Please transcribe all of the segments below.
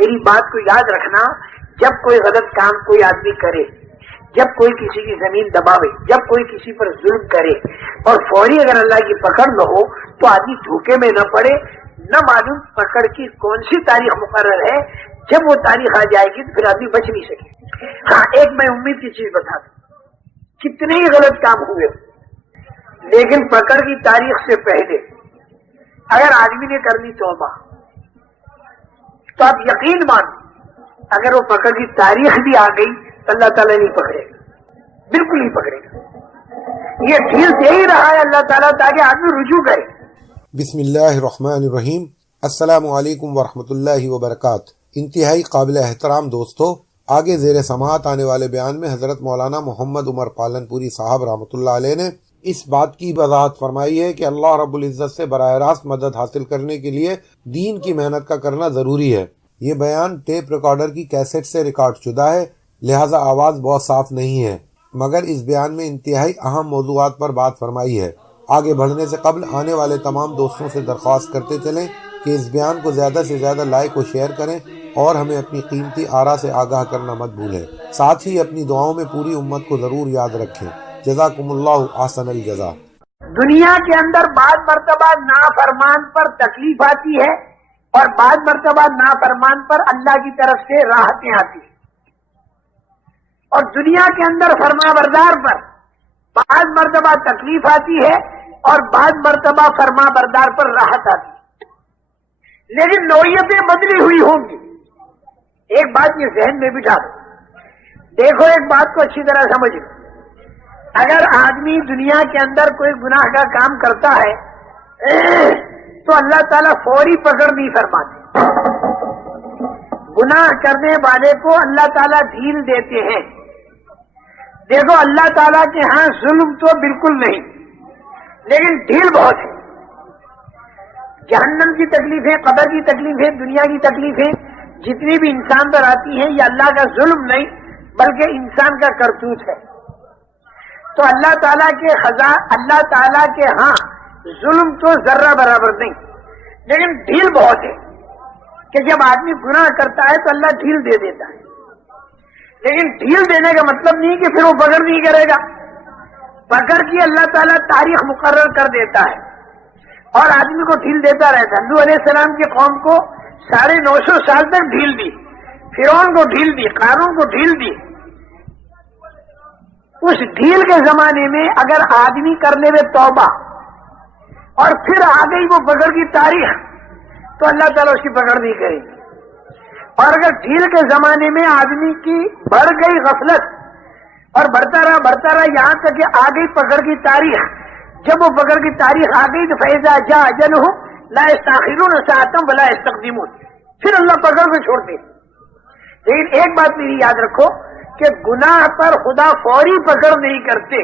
میری بات کو یاد رکھنا، جب کوئی غلط کام کوئی آدمی کرے، جب کوئی کسی کی زمین دباوے، جب کوئی کسی پر ظلم کرے اور فوری اگر اللہ کی پکڑ نہ ہو تو آدمی دھوکے میں نہ پڑے، نہ معلوم پکڑ کی کون سی تاریخ مقرر ہے، جب وہ تاریخ آ جائے گی تو پھر آدمی بچ نہیں سکے۔ ہاں ایک میں امید کی چیز بتا دوں، کتنے ہی غلط کام ہوئے لیکن پکڑ کی تاریخ سے پہلے اگر آدمی نے کر لی توبہ تو آپ یقین مانو اگر وہ پکڑ کی تاریخ بھی آ گئی تو اللہ تعالیٰ نہیں پکڑے گا، بالکل نہیں پکڑے گا۔ یہ ڈھیل دے ہی رہا ہے اللہ تعالیٰ تاکہ آدمی رجوع کرے۔ بسم اللہ الرحمن الرحیم۔ السلام علیکم ورحمۃ اللہ وبرکاتہ۔ انتہائی قابل احترام دوستو، آگے زیر سماعت آنے والے بیان میں حضرت مولانا محمد عمر پالنپوری صاحب رحمۃ اللہ علیہ نے اس بات کی وضاحت فرمائی ہے کہ اللہ رب العزت سے براہ راست مدد حاصل کرنے کے لیے دین کی محنت کا کرنا ضروری ہے۔ یہ بیان ٹیپ ریکارڈر کی کیسٹ سے ریکارڈ شدہ ہے، لہذا آواز بہت صاف نہیں ہے، مگر اس بیان میں انتہائی اہم موضوعات پر بات فرمائی ہے۔ آگے بڑھنے سے قبل آنے والے تمام دوستوں سے درخواست کرتے چلیں کہ اس بیان کو زیادہ سے زیادہ لائک و شیئر کریں اور ہمیں اپنی قیمتی آراء سے آگاہ کرنا مت بھولیں۔ ساتھ ہی اپنی دعاؤں میں پوری امت کو ضرور یاد رکھیں۔ جزاکم اللہ احسن الجزا۔ دنیا کے اندر بعض مرتبہ نافرمان پر تکلیف آتی ہے اور بعض مرتبہ نافرمان پر اللہ کی طرف سے راحتیں آتی ہیں، اور دنیا کے اندر فرما بردار پر بعض مرتبہ تکلیف آتی ہے اور بعض مرتبہ فرما بردار پر راحت آتی ہے، لیکن نوعیتیں بدلی ہوئی ہوں گی۔ ایک بات یہ ذہن میں بٹھا دو، دیکھو ایک بات کو اچھی طرح سمجھ لو، اگر آدمی دنیا کے اندر کوئی گناہ کا کام کرتا ہے تو اللہ تعالیٰ فوری پکڑ نہیں فرماتے، گناہ کرنے والے کو اللہ تعالیٰ ڈھیل دیتے ہیں۔ دیکھو اللہ تعالیٰ کے ہاں ظلم تو بالکل نہیں، لیکن ڈھیل بہت ہے۔ جہنم کی تکلیفیں، قبر کی تکلیفیں، دنیا کی تکلیفیں جتنی بھی انسان پر آتی ہیں، یہ اللہ کا ظلم نہیں بلکہ انسان کا کرتوت ہے۔ تو اللہ تعالیٰ کے اللہ تعالیٰ کے ہاں ظلم تو ذرہ برابر نہیں، لیکن ڈھیل بہت ہے کہ جب آدمی گناہ کرتا ہے تو اللہ ڈھیل دے دیتا ہے، لیکن ڈھیل دینے کا مطلب نہیں کہ پھر وہ پکڑ نہیں کرے گا۔ پکڑ کی اللہ تعالیٰ تاریخ مقرر کر دیتا ہے اور آدمی کو ڈھیل دیتا رہتا ہے۔ نوح علیہ السلام کی قوم کو 950 سال تک ڈھیل دی، فرعون کو ڈھیل دی، قارون کو ڈھیل دی۔ اس ڈھیل کے زمانے میں اگر آدمی کر لے وے توبہ اور پھر آ گئی وہ پکڑ کی تاریخ تو اللہ تعالیٰ اس کی پکڑ نہیں کرے گی، اور اگر ڈھیل کے زمانے میں آدمی کی بڑھ گئی غفلت اور بڑھتا رہا یہاں تک کہ آ گئی پکڑ کی تاریخ، جب وہ پکڑ کی تاریخ آ گئی تو فیضا جا اجلہم لا یستاخرون ساعۃ ولا یستقدمون، پھر اللہ پکڑ کو چھوڑ دے۔ لیکن ایک بات میری یاد رکھو کہ گناہ پر خدا فوری پکڑ نہیں کرتے۔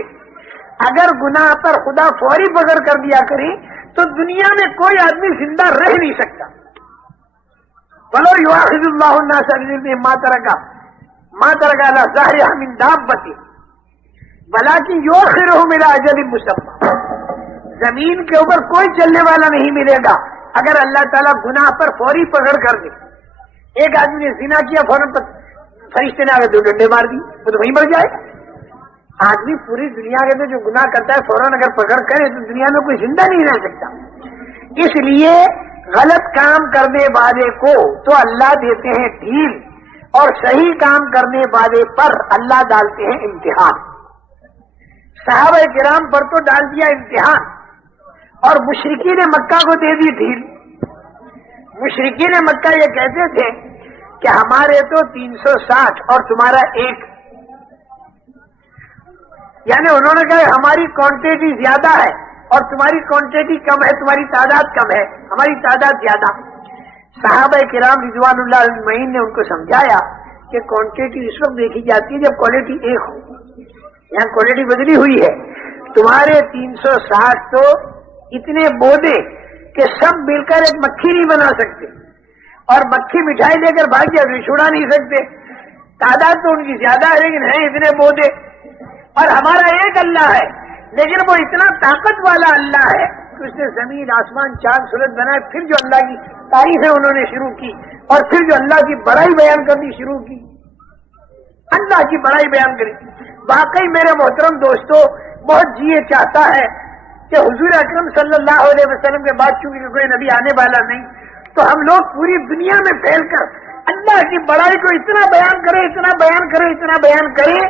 اگر گناہ پر خدا فوری پکڑ کر دیا کرے تو دنیا میں کوئی آدمی زندہ رہ نہیں سکتا۔ وَلَوْ يُؤَاخِذُ اللَّهُ النَّاسَ بِظُلْمِهِمْ مَا تَرَكَ عَلَى ظَهْرِهَا مِن دَابَّةٍ وَلَكِنْ يُؤَخِّرُهُمْ إِلَى أَجَلٍ مُّسَمًّى، زمین کے اوپر کوئی چلنے والا نہیں ملے گا اگر اللہ تعالیٰ گناہ پر فوری پکڑ کر دے۔ ایک آدمی نے زنا کیا، فوراً فرشتے نے آگے 2 ڈنڈے مار دی، وہ تو وہیں مر جائے گا۔ آدمی پوری دنیا کے اندر جو گناہ کرتا ہے فوراً اگر پکڑ کرے تو دنیا میں کوئی زندہ نہیں رہ سکتا۔ اس لیے غلط کام کرنے والے کو تو اللہ دیتے ہیں ڈھیل اور صحیح کام کرنے والے پر اللہ ڈالتے ہیں امتحان۔ صحابہ کرام پر تو ڈال دیا امتحان، اور مشرکین مکہ کو دے دی ڈھیل۔ مشرکین مکہ یہ کہتے تھے کہ ہمارے تو 360 اور تمہارا 1، یعنی انہوں نے کہا ہماری کوانٹٹی زیادہ ہے اور تمہاری کوانٹٹی کم ہے، تمہاری تعداد کم ہے، ہماری تعداد زیادہ۔ صحابہ کرام رضوان اللہ اجمعین نے ان کو سمجھایا کہ کوانٹٹی اس وقت دیکھی جاتی ہے جب کوالٹی 1 ہو، یہاں کوالٹی بدلی ہوئی ہے۔ تمہارے 360 تو اتنے بودے کہ سب مل کر ایک مکھی نہیں بنا سکتے، اور مکھی مٹھائی لے کر بھاگ جائے چھڑا نہیں سکتے۔ تعداد تو ان کی زیادہ ہے لیکن ہیں اتنے بودے، اور ہمارا ایک اللہ ہے لیکن وہ اتنا طاقت والا اللہ ہے کہ اس نے زمین آسمان چاند سورج بنائے، پھر جو اللہ کی تعریفیں انہوں نے شروع کی اور پھر جو اللہ کی بڑائی بیان کرنی شروع کی، اللہ کی بڑائی بیان کری۔ واقعی میرے محترم دوستو، بہت جی چاہتا ہے کہ حضور اکرم صلی اللہ علیہ وسلم کے بعد چونکہ کوئی نبی آنے والا نہیں، تو ہم لوگ پوری دنیا میں پھیل کر اللہ کی بڑائی کو اتنا بیان کریں، اتنا بیان کریں، اتنا بیان کریں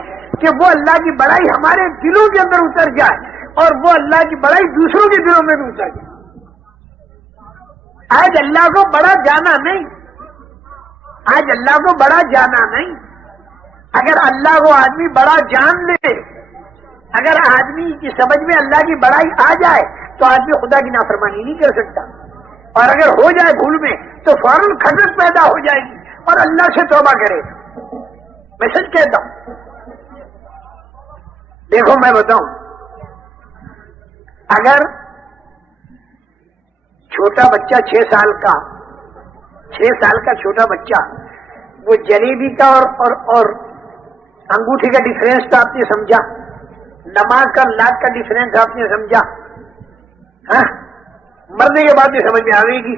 کہ وہ اللہ کی بڑائی ہمارے دلوں کے اندر اتر جائے اور وہ اللہ کی بڑائی دوسروں کے دلوں میں بھی اتر جائے۔ آج اللہ کو بڑا جانا نہیں، آج اللہ کو بڑا جانا نہیں۔ اگر اللہ کو آدمی بڑا جان لے، اگر آدمی کی سمجھ میں اللہ کی بڑائی آ جائے تو آدمی خدا کی نافرمانی نہیں کر سکتا، اور اگر ہو جائے بھول میں تو فوراً کھٹک پیدا ہو جائے گی اور اللہ سے توبہ کرے۔ میں سچ کہتا ہوں، دیکھو میں بتاؤں، اگر چھوٹا بچہ 6 سال کا چھوٹا بچہ وہ جلیبی کا اور انگوٹھی کا ڈفرینس تو آپ نے سمجھا، نماز کا لاکھ کا ڈفرینس آپ نے سمجھا، ہاں مرنے کے بعد بھی سمجھ میں آئے گی۔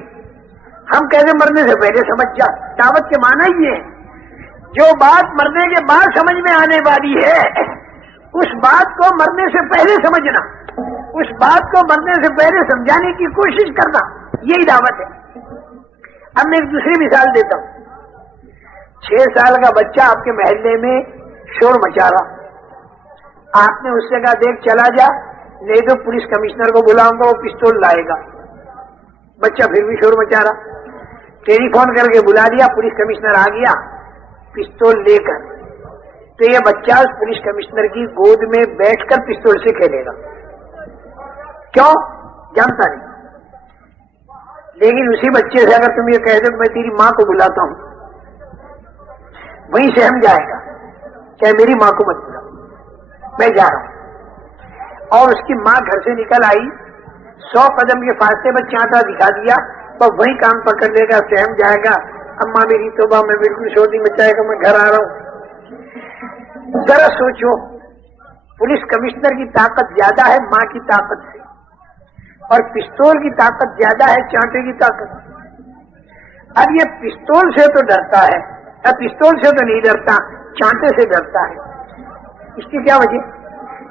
ہم کہتے مرنے سے پہلے سمجھ جا، دعوت کے معنی یہ ہے جو بات مرنے کے بعد سمجھ میں آنے والی ہے اس بات کو مرنے سے پہلے سمجھنا، اس بات کو مرنے سے پہلے سمجھانے کی کوشش کرنا، یہی دعوت ہے۔ اب میں ایک دوسری مثال دیتا ہوں۔ 6 سال کا بچہ آپ کے محلے میں شور مچا رہا، آپ نے اس سے کہا دیکھ چلا جا، نہیں تو پولیس کمشنر کو بلاؤں گا، وہ پستول لائے گا۔ بچہ پھر بھی شور مچا رہا، ٹیلی فون کر کے بلا دیا، پولیس کمشنر آ گیا پستول لے کر، تو یہ بچہ اس پولیس کمشنر کی گود میں بیٹھ کر پستول سے کھیلے گا۔ کیوں؟ جانتا نہیں۔ لیکن اسی بچے سے اگر تم یہ کہہ دو کہ میں تیری ماں کو بلاتا ہوں، وہیں سہم جائے گا، چاہے میری ماں کو مت بلاؤ، میں جا رہا ہوں۔ اور اس کی ماں گھر سے نکل آئی، 100 قدم کے فاصلے پر چانٹا دکھا دیا تو وہی کام پکڑ لے گا، سہم جائے گا، اماں میری توبہ، میں بالکل شور نہیں مچائے گا، میں گھر آ رہا ہوں۔ ذرا سوچو، پولیس کمشنر کی طاقت زیادہ ہے ماں کی طاقت سے، اور پستول کی طاقت زیادہ ہے چانٹے کی طاقت۔ اب یہ پستول سے تو ڈرتا ہے، اب پستول سے تو نہیں ڈرتا، چانٹے سے ڈرتا ہے۔ اس کی کیا وجہ؟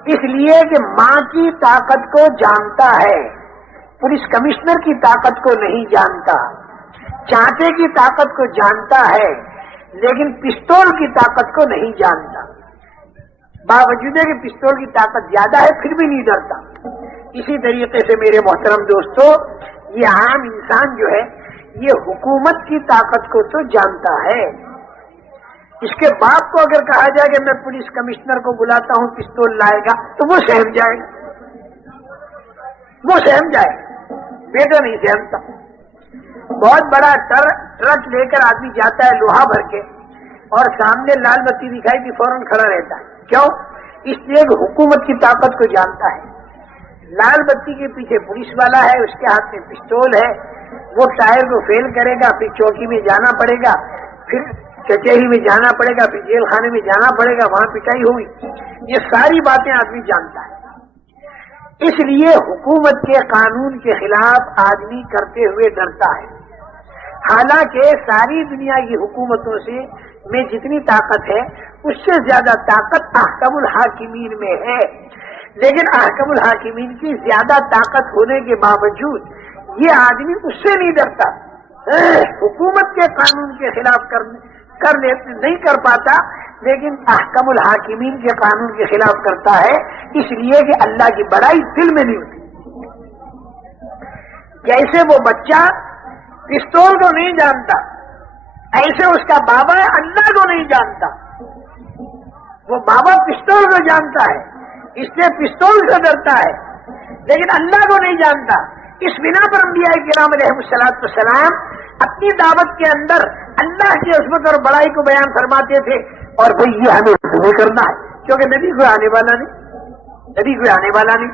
اس لیے کہ ماں کی طاقت کو جانتا ہے، پولیس کمشنر کی طاقت کو نہیں جانتا، چانٹے کی طاقت کو جانتا ہے لیکن پستول کی طاقت کو نہیں جانتا۔ باوجود ہے کہ پستول کی طاقت زیادہ ہے پھر بھی نہیں ڈرتا۔ اسی طریقے سے میرے محترم دوستو، یہ عام انسان جو ہے یہ حکومت کی طاقت کو تو جانتا ہے۔ اس کے باپ کو اگر کہا جائے کہ میں پولیس کمشنر کو بلاتا ہوں پستول لائے گا تو وہ سہم جائے گا، وہ سہم جائے گا، بیٹا نہیں سہمتا۔ بہت بڑا ٹرک لے کر آدمی جاتا ہے لوہا بھر کے، اور سامنے لال بتی دکھائی دی فوراً کھڑا رہتا ہے۔ کیوں؟ اس لیے کہ حکومت کی طاقت کو جانتا ہے۔ لال بتی کے پیچھے پولیس والا ہے، اس کے ہاتھ میں پستول ہے، وہ ٹائر کو فیل کرے گا، پھر چوکی میں جانا پڑے گا، پھر کچہری میں جانا پڑے گا، پھر جیل خانے میں جانا پڑے گا، وہاں پٹائی ہوگی۔ یہ ساری باتیں آدمی جانتا ہے۔ اس لیے حکومت کے قانون کے خلاف آدمی کرتے ہوئے ڈرتا ہے۔ حالانکہ ساری دنیا کی حکومتوں سے میں جتنی طاقت ہے اس سے زیادہ طاقت احکم الحاکمین میں ہے، لیکن احکم الحاکمین کی زیادہ طاقت ہونے کے باوجود یہ آدمی اس سے نہیں ڈرتا، حکومت کے قانون کے خلاف نہیں کر پاتا، لیکن احکم الحاکمین کے قانون کے خلاف کرتا ہے، اس لیے کہ اللہ کی بڑائی دل میں نہیں ہوتی۔ جیسے وہ بچہ پستول کو نہیں جانتا، ایسے اس کا بابا اللہ کو نہیں جانتا۔ وہ بابا پستول کو جانتا ہے، اس لیے پستول سے ڈرتا ہے، لیکن اللہ کو نہیں جانتا۔ اس بنا پر انبیاء کرام علیہ الصلوۃ والسلام اپنی دعوت کے اندر اللہ کی عظمت اور بڑائی کو بیان فرماتے تھے، اور بھئی یہ ہمیں نہیں کرنا ہے، کیونکہ نبی کوئی آنے والا نہیں، نبی کوئی آنے والا نہیں۔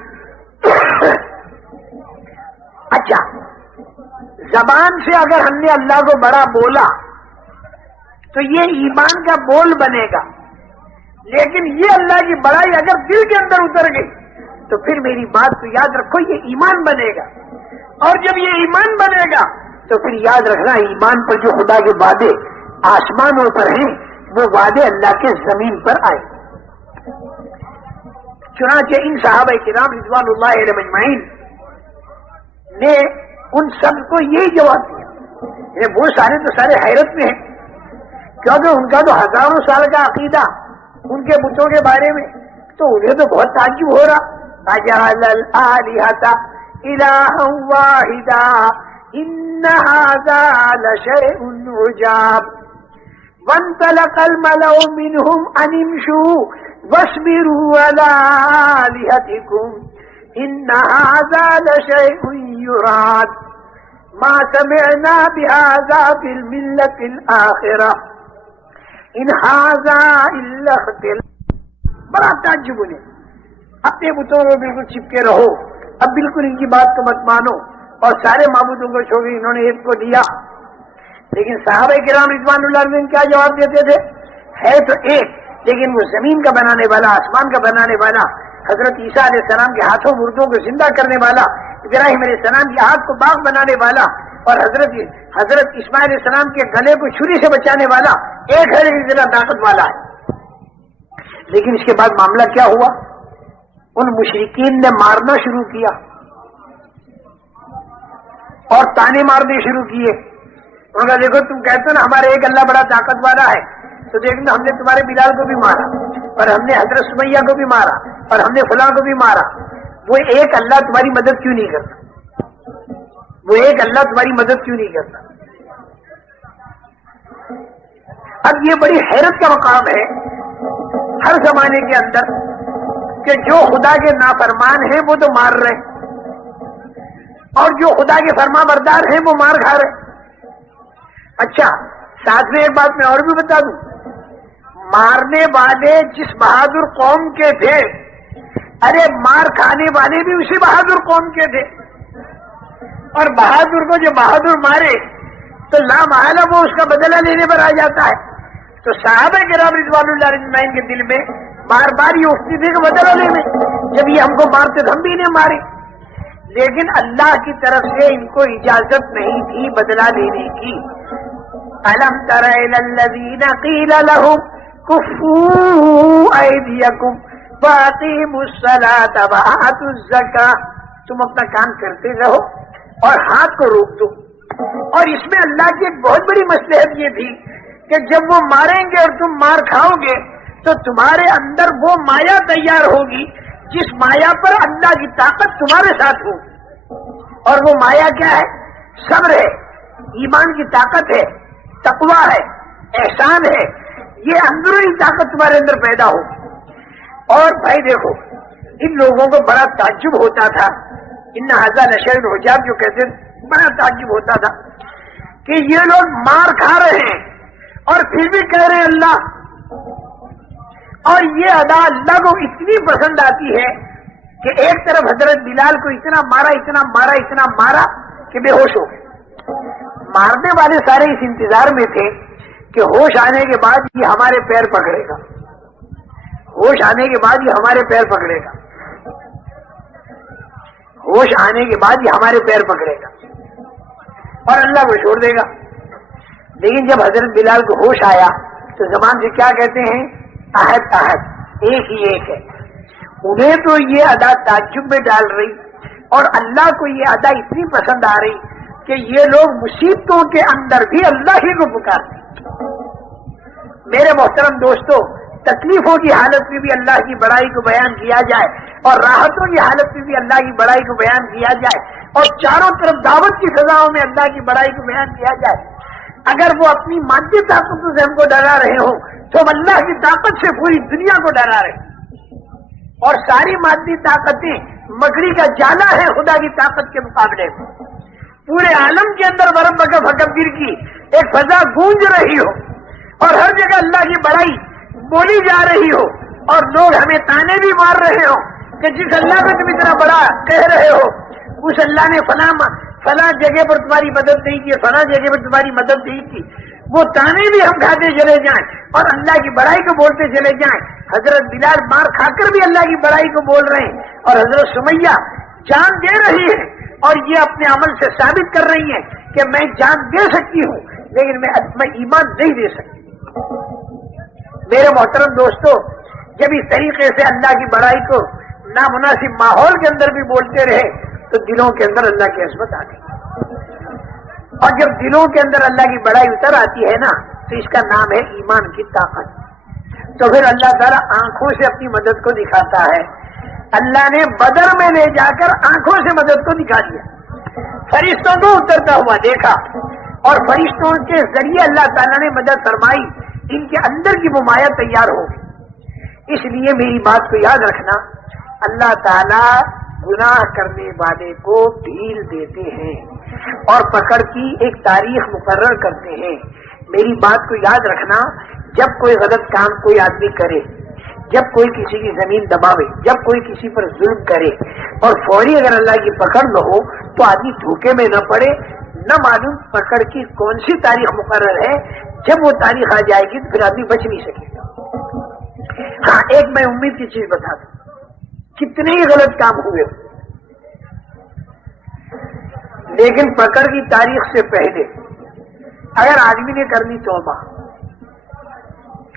اچھا، زبان سے اگر ہم نے اللہ کو بڑا بولا تو یہ ایمان کا بول بنے گا، لیکن یہ اللہ کی بڑائی اگر دل کے اندر اتر گئی تو پھر میری بات کو یاد رکھو، یہ ایمان بنے گا، اور جب یہ ایمان بنے گا تو پھر یاد رکھنا ایمان پر جو خدا کے وعدے آسمانوں پر ہیں وہ وعدے اللہ کے زمین پر آئے۔ چنانچہ ان صحابہ کرام رضوان اللہ علیہم اجمعین نے ان سب کو یہی جواب دیا۔ وہ سارے تو سارے حیرت میں ہیں، کیونکہ ان کا تو ہزاروں سال کا عقیدہ ان کے بتوں کے بارے میں، تو انہیں تو بہت تعجب ہو رہا، اجعل الآلہۃ الہا واحدا ان ھذا لشیء عجاب وانطلق الملأ منهم ان امشوا واصبروا على آلهتكم ان ھذا لشیء یراد ما سمعنا بهذا في الملة الآخرة ان ھذا الا اختلاق۔ بڑا تعجب انہیں، اپنے بتوں کو بالکل چپکے رہو، اب بالکل ان کی بات کو مت مانو، اور سارے معبودوں کو چھوڑ انہوں نے ایک کو دیا۔ لیکن صحابہ کرام رضوان اللہ علیہم کیا جواب دیتے تھے؟ ہے تو ایک، لیکن وہ زمین کا بنانے والا، آسمان کا بنانے والا، حضرت عیسیٰ علیہ السلام کے ہاتھوں مردوں کو زندہ کرنے والا، ابراہیم علیہ السلام کے ہاتھ کو باغ بنانے والا، اور حضرت اسماعیل علیہ السلام کے گلے کو چھری سے بچانے والا ایک ہے، اتنا طاقت والا ہے۔ لیکن اس کے بعد معاملہ کیا ہوا؟ ان مشرکین نے مارنا شروع کیا اور تانے مارنے شروع کیے۔ انہوں نے دیکھو تم کہتے ہو نا ہمارے ایک اللہ بڑا طاقت والا ہے، تو دیکھنا ہم نے تمہارے بلال کو بھی مارا، اور ہم نے حضرت سمیہ کو بھی مارا، اور ہم نے فلاں کو بھی مارا، وہ ایک اللہ تمہاری مدد کیوں نہیں کرتا؟ وہ ایک اللہ تمہاری مدد کیوں نہیں کرتا؟ اب یہ بڑی حیرت کا مقام ہے ہر زمانے کے اندر کہ جو خدا کے نافرمان ہیں وہ تو مار رہے، اور جو خدا کے فرما بردار ہیں وہ مار کھا رہے۔ اچھا، ساتھ میں ایک بات میں اور بھی بتا دوں، مارنے والے جس بہادر قوم کے تھے، ارے مار کھانے والے بھی اسی بہادر قوم کے تھے، اور بہادر کو جو بہادر مارے تو لا محالہ وہ اس کا بدلہ لینے پر آ جاتا ہے۔ تو صحابہ کرام رضوان اللہ اجمعین کے دل میں بار بار یہ اٹھتی تھی کہ بدلہ لینے، جب یہ ہم کو مارتے تو ہم بھی انہیں مارے، لیکن اللہ کی طرف سے ان کو اجازت نہیں تھی بدلہ لینے کی۔ أَلَمْ تَرَ إِلَى الَّذِينَ قِيلَ لَهُمْ كُفُّوا أَيْدِيَكُمْ وَأَقِيمُوا الصَّلَاةَ وَآتُوا الزَّكَاةَ، تم اپنا کام کرتے رہو اور ہاتھ کو روک دو۔ اور اس میں اللہ کی ایک بہت بڑی مصلحت یہ تھی کہ جب وہ ماریں گے اور تم مار کھاؤ گے تو تمہارے اندر وہ مایا تیار ہوگی جس مایا پر اللہ کی طاقت تمہارے ساتھ ہو، اور وہ مایا کیا ہے؟ صبر ہے، ایمان کی طاقت ہے، تقویٰ ہے، احسان ہے، یہ اندرونی طاقت تمہارے اندر پیدا ہو۔ اور بھائی دیکھو، ان لوگوں کو بڑا تعجب ہوتا تھا، ان ھذا لشیء عجاب جو کہتے ہیں، بڑا تعجب ہوتا تھا کہ یہ لوگ مار کھا رہے ہیں اور پھر بھی کہہ رہے ہیں اللہ، اور یہ ادا اللہ کو اتنی پسند آتی ہے کہ ایک طرف حضرت بلال کو اتنا مارا کہ بے ہوش ہو گئے۔ مارنے والے سارے اس انتظار میں تھے کہ ہوش آنے کے بعد یہ ہمارے پیر پکڑے گا، ہوش آنے کے بعد یہ ہمارے پیر پکڑے گا، ہوش آنے کے بعد یہ ہمارے پیر پکڑے گا اور اللہ کو چھوڑ دے گا۔ لیکن جب حضرت بلال کو ہوش آیا تو زبان سے کیا کہتے ہیں؟ احد احد، ایک ہی ایک ہے۔ انہیں تو یہ ادا تعجب میں ڈال رہی، اور اللہ کو یہ ادا اتنی پسند آ رہی کہ یہ لوگ مصیبتوں کے اندر بھی اللہ ہی کو پکارتے۔ میرے محترم دوستو، تکلیفوں کی حالت میں بھی اللہ کی بڑائی کو بیان کیا جائے، اور راحتوں کی حالت میں بھی اللہ کی بڑائی کو بیان کیا جائے، اور چاروں طرف دعوت کی فضاؤں میں اللہ کی بڑائی کو بیان کیا جائے۔ اگر وہ اپنی مادی طاقتوں سے ہم کو ڈرا رہے ہوں تو ہم اللہ کی طاقت سے پوری دنیا کو ڈرا رہے ہیں، اور ساری مادی طاقتیں مکڑی کا جالا ہے خدا کی طاقت کے مقابلے میں۔ پورے عالم کے اندر ورب کا فکبر کی ایک فضا گونج رہی ہو، اور ہر جگہ اللہ کی بڑائی بولی جا رہی ہو، اور لوگ ہمیں تانے بھی مار رہے ہو کہ جس اللہ کو تم اتنا بڑا کہہ رہے ہو اس اللہ نے فلاں جگہ پر تمہاری مدد نہیں کی، فلاں جگہ پر تمہاری مدد نہیں کی، وہ تانے بھی ہم کھاتے چلے جائیں اور اللہ کی بڑائی کو بولتے چلے جائیں۔ حضرت بلال مار کھا کر بھی اللہ کی بڑائی کو بول رہے ہیں، اور حضرت سمیہ جان دے رہی ہے اور یہ اپنے عمل سے ثابت کر رہی ہے کہ میں جان دے سکتی ہوں لیکن میں ایمان نہیں دے سکتی۔ میرے محترم دوستو، جب اس طریقے سے اللہ کی بڑائی کو نامناسب ماحول کے اندر بھی بولتے رہے تو دلوں کے اندر اللہ کی عظمت آ گئی، اور جب دلوں کے اندر اللہ کی بڑائی اتر آتی ہے نا تو اس کا نام ہے ایمان کی طاقت۔ تو پھر اللہ تعالیٰ آنکھوں سے اپنی مدد کو دکھاتا ہے۔ اللہ نے بدر میں لے جا کر آنکھوں سے مدد کو دکھا دیا، فرشتوں کو اترتا ہوا دیکھا اور فرشتوں کے ذریعے اللہ تعالیٰ نے مدد فرمائی، ان کے اندر کی ممایہ تیار ہو گئی۔ اس لیے میری بات کو یاد رکھنا، اللہ تعالیٰ گناہ کرنے والے کو ڈھیل دیتے ہیں اور پکڑ کی ایک تاریخ مقرر کرتے ہیں۔ میری بات کو یاد رکھنا، جب کوئی غلط کام کوئی آدمی کرے، جب کوئی کسی کی زمین دباوے، جب کوئی کسی پر ظلم کرے اور فوری اگر اللہ کی پکڑ نہ ہو تو آدمی دھوکے میں نہ پڑے، نہ معلوم پکڑ کی کون سی تاریخ مقرر ہے، جب وہ تاریخ آ جائے گی تو پھر آدمی بچ نہیں سکے گا۔ ہاں، ایک میں امید کی چیز بتا دوں، کتنے ہی غلط کام ہوئے لیکن پکڑ کی تاریخ سے پہلے اگر آدمی نے کر لی توبہ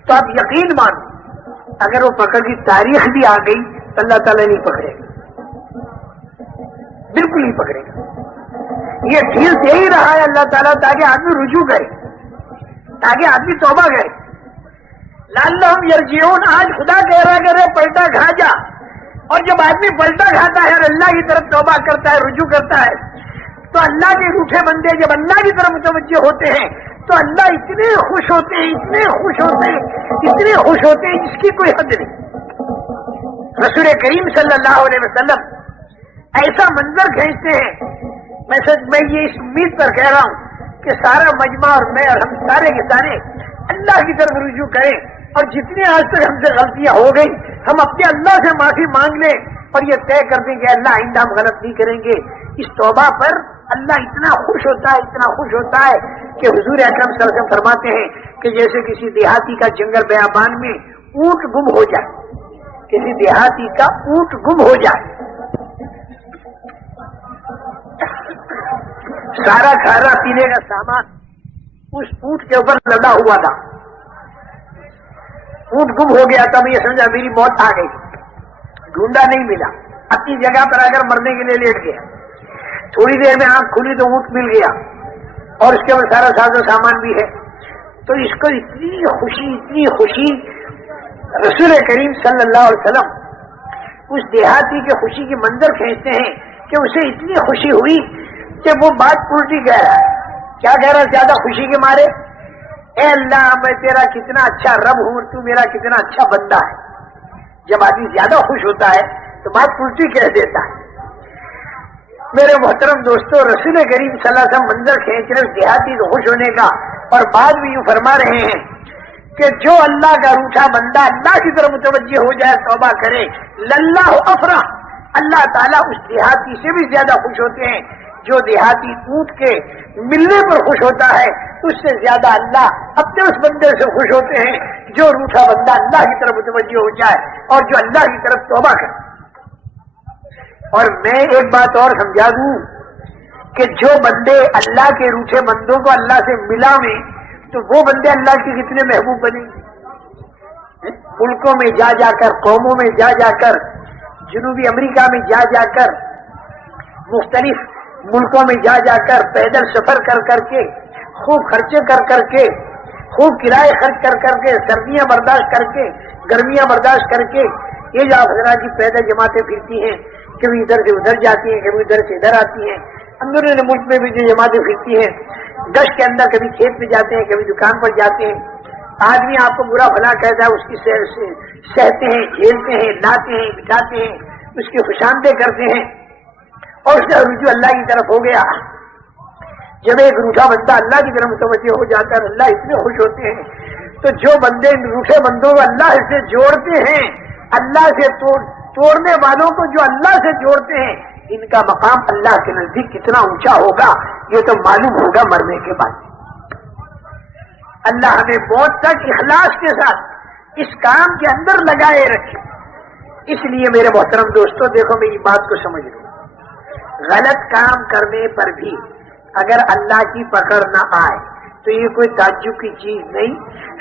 تو آپ یقین مانو اگر وہ پکڑ کی تاریخ بھی آ گئی تو اللہ تعالیٰ نہیں پکڑے گا، بالکل نہیں پکڑے گا۔ یہ ڈھیل دے ہی رہا ہے اللہ تعالیٰ تاکہ آدمی رجوع کرے، تاکہ آدمی توبہ کرے۔ لعلہم یرجعون، آج خدا کہہ رہا کہ رے پلٹا کھا جا، اور جب آدمی پلٹا کھاتا ہے اور اللہ کی طرف توبہ کرتا ہے، رجوع کرتا ہے، تو اللہ کے روٹھے بندے جب اللہ کی طرف متوجہ ہوتے ہیں تو اللہ اتنے خوش ہوتے ہیں، اتنے خوش ہوتے ہیں، اتنے خوش ہوتے ہیں جس کی کوئی حد نہیں۔ رسول کریم صلی اللہ علیہ وسلم ایسا منظر کھینچتے ہیں، میں یہ اس امید پر کہہ رہا ہوں کہ سارا مجمع اور میں اور ہم سارے کے سارے اللہ کی طرف رجوع کریں، اور جتنی آج تک ہم سے غلطیاں ہو گئی ہم اپنے اللہ سے معافی مانگ لیں اور یہ طے کر دیں کہ اللہ آئندہ ہم غلط نہیں کریں گے۔ اس توبہ پر اللہ اتنا خوش ہوتا ہے، اتنا خوش ہوتا ہے کہ حضور اکرم صلی اللہ علیہ وسلم فرماتے ہیں کہ جیسے کسی دیہاتی کا جنگل بیابان میں اونٹ گم ہو جائے، کسی دیہاتی کا اونٹ گم ہو جائے، سارا کھانا پینے کا سامان اس اونٹ کے اوپر لدا ہوا تھا، اونٹ گم ہو گیا تب یہ سمجھا میری موت آ گئی، ڈھونڈا نہیں ملا، اپنی جگہ پر آ کر مرنے کے لیے لیٹ گیا، تھوڑی دیر میں آنکھ کھلی تو اونٹ مل گیا اور اس کے اوپر سارا ساز و سامان بھی ہے۔ تو اس کو اتنی خوشی رسول کریم صلی اللہ علیہ وسلم اس دیہاتی کے خوشی کی منظر کھینچتے ہیں کہ اسے اتنی خوشی ہوئی کہ وہ بات الٹی کہہ رہا ہے۔ کیا کہہ رہا ہے زیادہ خوشی کے مارے؟ اے اللہ میں تیرا کتنا اچھا رب ہوں، تو میرا کتنا اچھا بندہ ہے۔ جب آدمی زیادہ خوش ہوتا ہے تو بات الٹی کہہ دیتا ہے۔ میرے محترم دوستو، رسول کریم صلی اللہ علیہ وسلم منظر کھینچ رہے دیہاتی کو خوش ہونے کا، اور بعد بھی یوں فرما رہے ہیں کہ جو اللہ کا روٹھا بندہ اللہ کی طرف متوجہ ہو جائے، توبہ کرے، للہ افرح، اللہ تعالیٰ اس دیہاتی سے بھی زیادہ خوش ہوتے ہیں۔ جو دیہاتی اونٹ کے ملنے پر خوش ہوتا ہے اس سے زیادہ اللہ اپنے اس بندے سے خوش ہوتے ہیں جو روٹھا بندہ اللہ کی طرف متوجہ ہو جائے اور جو اللہ کی طرف توبہ کرے۔ اور میں ایک بات اور سمجھا دوں کہ جو بندے اللہ کے روٹھے بندوں کو اللہ سے ملا میں تو وہ بندے اللہ کے کتنے محبوب بنے گے۔ ملکوں میں جا جا کر، قوموں میں جا جا کر، جنوبی امریکہ میں جا جا کر، مختلف ملکوں میں جا جا کر، پیدل سفر کر کر کے، خوب خرچے کر کر کے، خوب کرائے خرچ کر کر کے، سردیاں برداشت کر کے، گرمیاں برداشت کر کے، یہ جو حضرات کی پیدل جماعتیں پھرتی ہیں، کبھی ادھر سے ادھر جاتی ہیں، کبھی ادھر سے ادھر آتی ہیں، اندرون ملک میں بھی جو جماعتیں پھرتی ہیں، گشت کے اندر کبھی کھیت میں جاتے ہیں، کبھی دکان پر جاتے ہیں، آدمی آپ کو برا بھلا کہتا ہے، اس کی سہتے ہیں، جھیلتے ہیں، لاتے ہیں، بٹھاتے ہیں، اس کی خوشامدیں کرتے ہیں، اور اس کا رجوع اللہ کی طرف ہو گیا۔ جب ایک روٹھا بندہ اللہ کی طرف متوجہ ہو جاتا ہے، اللہ اتنے خوش ہوتے ہیں، تو جو بندے ان روٹھے بندوں کو اللہ سے جوڑتے ہیں، اللہ سے توڑنے والوں کو جو اللہ سے جوڑتے ہیں، ان کا مقام اللہ کے نزدیک کتنا اونچا ہوگا یہ تو معلوم ہوگا مرنے کے بعد۔ اللہ ہمیں موت تک اخلاص کے ساتھ اس کام کے اندر لگائے رکھے، اس لیے میرے محترم دوستو دیکھو میری بات کو سمجھ لو، غلط کام کرنے پر بھی اگر اللہ کی پکڑ نہ آئے تو یہ کوئی تعجب کی چیز نہیں،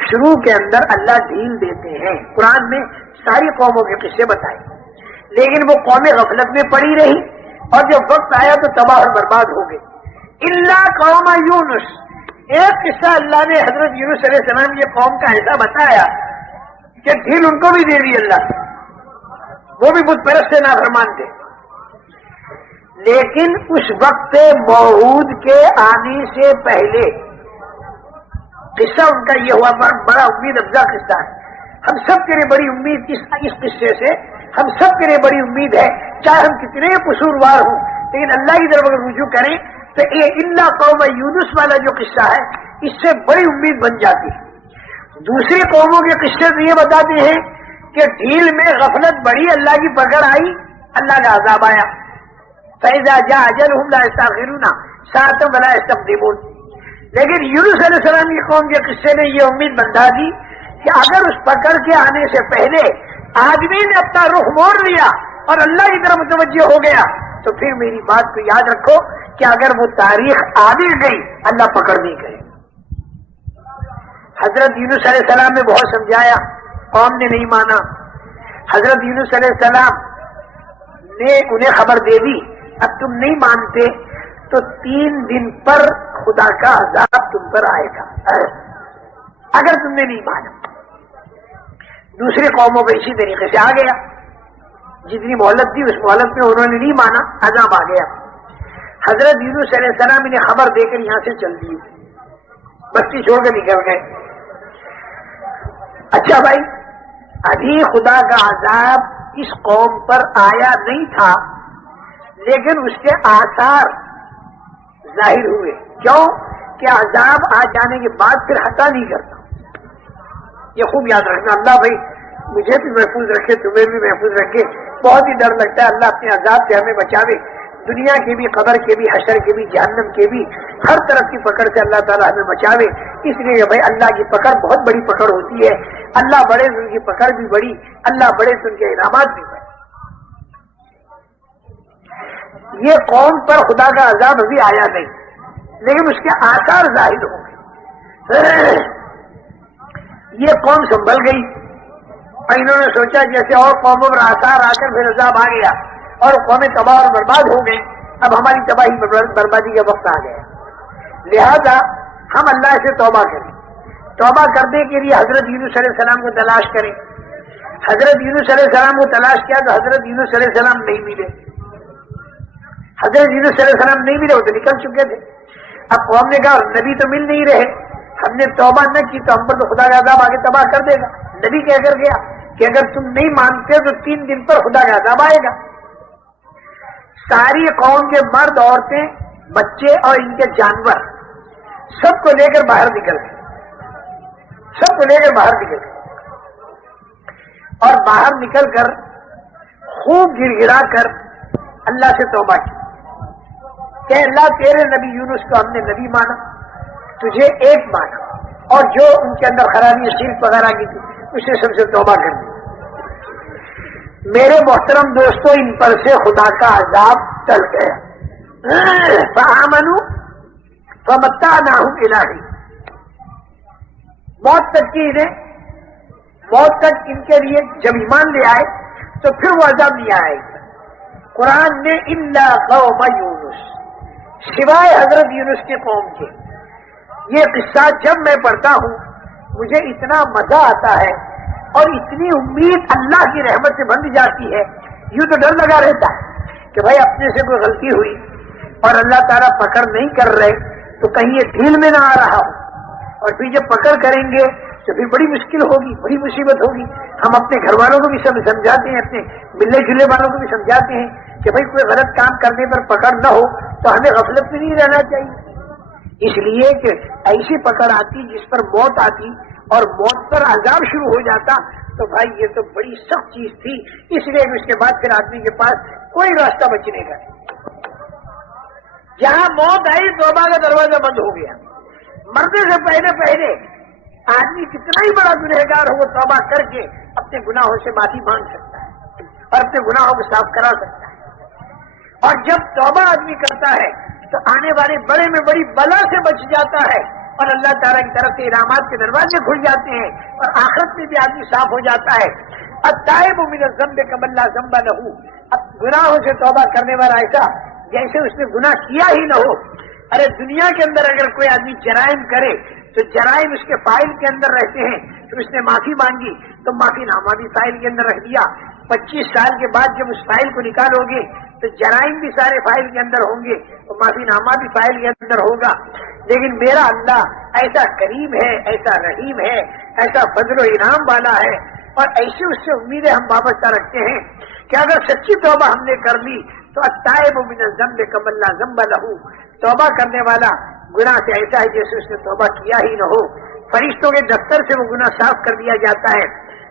شروع کے اندر اللہ ڈھیل دیتے ہیں۔ قرآن میں ساری قوموں کے قصے بتائے، لیکن وہ قومیں غفلت میں پڑی رہی اور جب وقت آیا تو تباہ اور برباد ہو گئے۔ الا قوم یونس، ایک قصہ اللہ نے حضرت یونس علیہ السلام کی قوم کا ایسا بتایا کہ ڈھیل ان کو بھی دے دی اللہ، وہ بھی بت پرست سے نافرمان تھے، لیکن اس وقت موعود کے آنے سے پہلے قصہ ان کا یہ ہوا، بڑا امید افزا قصہ ہے۔ ہم سب کے لیے بڑی امید اس قصے سے، ہم سب کے لیے بڑی امید ہے، چاہے ہم کتنے قصوروار ہوں لیکن اللہ کی طرف اگر رجوع کریں تو یہ الا قوم یونس والا جو قصہ ہے اس سے بڑی امید بن جاتی ہے۔ دوسری قوموں کے قصے تو یہ بتاتے ہیں کہ ڈھیل میں غفلت بڑھی، اللہ کی پکڑ آئی، اللہ کا عذاب آیا۔ فَإِذَا جَاءَ أَجَلُهُمْ لَا يَسْتَأْخِرُونَ سَاعَةً وَلَا يَسْتَقْدِمُونَ۔ لیکن یونس علیہ السلام کی قوم کے قصے نے یہ امید بندھا دی کہ اگر اس پکڑ کے آنے سے پہلے آدمی نے اپنا رخ موڑ لیا اور اللہ کی طرف متوجہ ہو گیا تو پھر میری بات کو یاد رکھو کہ اگر وہ تاریخ آگے گئی اللہ پکڑ نہیں کرے۔ حضرت یونس علیہ السلام نے بہت سمجھایا، قوم نے نہیں مانا۔ حضرت یونس علیہ السلام نے انہیں خبر دے دی اب تم نہیں مانتے تو 3 دن پر خدا کا عذاب تم پر آئے گا اگر تم نے نہیں مانا۔ دوسری قوموں کو اسی طریقے سے آ گیا، جتنی مہلت تھی اس مہلت میں انہوں نے نہیں مانا، عذاب آ گیا۔ حضرت یونس علیہ السلام انہیں خبر دے کر یہاں سے چل دیے، بستی چھوڑ کر نکل گئے۔ اچھا بھائی، ابھی خدا کا عذاب اس قوم پر آیا نہیں تھا لیکن اس کے آثار ظاہر ہوئے، کیوں کہ عذاب آ جانے کے بعد پھر ہٹا نہیں کرتا۔ یہ خوب یاد رکھنا، اللہ بھائی مجھے بھی محفوظ رکھے، تمہیں بھی محفوظ رکھے۔ بہت ہی ڈر لگتا ہے، اللہ اپنے عذاب سے ہمیں بچاوے، دنیا کے بھی، قبر کے بھی، حشر کے بھی، جہنم کے بھی، ہر طرف کی پکڑ سے اللہ تعالیٰ ہمیں بچاوے۔ اس لیے بھائی اللہ کی پکڑ بہت بڑی پکڑ ہوتی ہے، اللہ بڑے تو ان کی پکڑ بھی بڑی، اللہ بڑے تو ان کے انعامات بھی بڑے۔ یہ قوم پر خدا کا عذاب ابھی آیا نہیں لیکن اس کے آثار ظاہر ہو گئے۔ یہ قوم سنبھل گئی اور انہوں نے سوچا جیسے اور قوموں پر آثار آ کر پھر عذاب آ گیا اور قومیں تباہ اور برباد ہو گئیں، اب ہماری تباہی بربادی کا وقت آ گیا، لہذا ہم اللہ سے توبہ کریں۔ توبہ کرنے کے لیے حضرت یونس علیہ السلام کو تلاش کریں۔ حضرت یونس علیہ السلام کو تلاش کیا تو حضرت یونس علیہ السلام نہیں ملے۔ حضرت یونس علیہ السلام نہیں ملے، وہ تو نکل چکے تھے۔ اب قوم نے کہا نبی تو مل نہیں رہے، ہم نے توبہ نہ کی تو ہم پر تو خدا کا عذاب آگے تباہ کر دے گا۔ نبی کہہ کر گیا کہ اگر تم نہیں مانتے تو 3 دن پر خدا کا عذاب آئے گا۔ ساری قوم کے مرد، عورتیں، بچے اور ان کے جانور سب کو لے کر باہر نکل گئے، سب کو لے کر باہر نکل گئے اور باہر نکل کر خوب گر گرا کر اللہ سے توبہ کی کہ اللہ تیرے نبی یونس کو ہم نے نبی مانا، تجھے ایک مانا، اور جو ان کے اندر خرابی شرک وغیرہ کی تھی اسے سب سے توبہ کر دی۔ میرے محترم دوستو، ان پر سے خدا کا عذاب ٹل گیا۔ فآمنوا فمتعناہم الی حین، موت تک کی انہیں، موت تک ان کے لیے جب ایمان لے آئے تو پھر وہ عذاب نہیں آئے گا۔ قرآن نے الا قوم یونس، سوائے حضرت یونس کے قوم کے، یہ قصہ جب میں پڑھتا ہوں مجھے اتنا مزہ آتا ہے اور اتنی امید اللہ کی رحمت سے بندھ جاتی ہے۔ یوں تو ڈر لگا رہتا ہے کہ بھائی اپنے سے کوئی غلطی ہوئی اور اللہ تعالیٰ پکڑ نہیں کر رہے تو کہیں یہ ڈھیل میں نہ آ رہا ہو، اور پھر جب پکڑ کریں گے تو پھر بڑی مشکل ہوگی، بڑی مصیبت ہوگی۔ ہم اپنے گھر والوں کو بھی سمجھاتے ہیں، اپنے ملنے جلنے والوں کو بھی سمجھاتے ہیں کہ بھائی کوئی غلط کام کرنے پر پکڑ نہ ہو تو ہمیں غفلت میں نہیں رہنا چاہیے، اس لیے کہ ایسی پکڑ آتی جس پر موت آتی اور موت پر عذاب شروع ہو جاتا تو بھائی یہ تو بڑی سخت چیز تھی۔ اس لیے اس کے بعد پھر آدمی کے پاس کوئی راستہ بچنے کا نہیں، جہاں موت آئی توبہ کا دروازہ بند ہو گیا۔ مرنے سے پہلے آدمی کتنا ہی بڑا گنہگار ہو وہ توبہ کر کے اپنے گناہوں سے معافی مانگ سکتا ہے۔ اور اپنے گناہوں کو صاف کرا سکتا ہے۔ اور جب توبہ آدمی کرتا ہے تو آنے والے بڑے میں بڑی بلا سے بچ جاتا ہے، اور اللہ تعالیٰ کی طرف سے انعامات کے دروازے کھل جاتے ہیں، اور آخرت میں بھی آدمی صاف ہو جاتا ہے۔ التائب من الذنب کمن لا ذنب لہ، اب گناہوں سے توبہ کرنے والا ایسا جیسے اس نے گناہ کیا ہی نہ ہو۔ ارے دنیا کے اندر اگر کوئی آدمی جرائم کرے تو جرائم اس کے فائل کے اندر رہتے ہیں، تو اس نے معافی مانگی تو معافی نامہ بھی فائل کے اندر رکھ دیا۔ 25 سال کے بعد جب اس فائل کو نکالو گے تو جرائم بھی سارے فائل کے اندر ہوں گے، تو معافی نامہ بھی فائل کے اندر ہوگا۔ لیکن میرا اللہ ایسا کریم ہے، ایسا رحیم ہے، ایسا فضل و انعام والا ہے، اور ایسی اس سے امیدیں ہم وابستہ رکھتے ہیں کہ اگر سچی توبہ ہم نے کر لی تو التائب من الذنب کمن لا ذنب لہ، توبہ کرنے والا گناہ سے ایسا ہے جیسے اس نے توبہ کیا ہی نہ ہو۔ فرشتوں کے دفتر سے وہ گناہ صاف کر دیا جاتا ہے،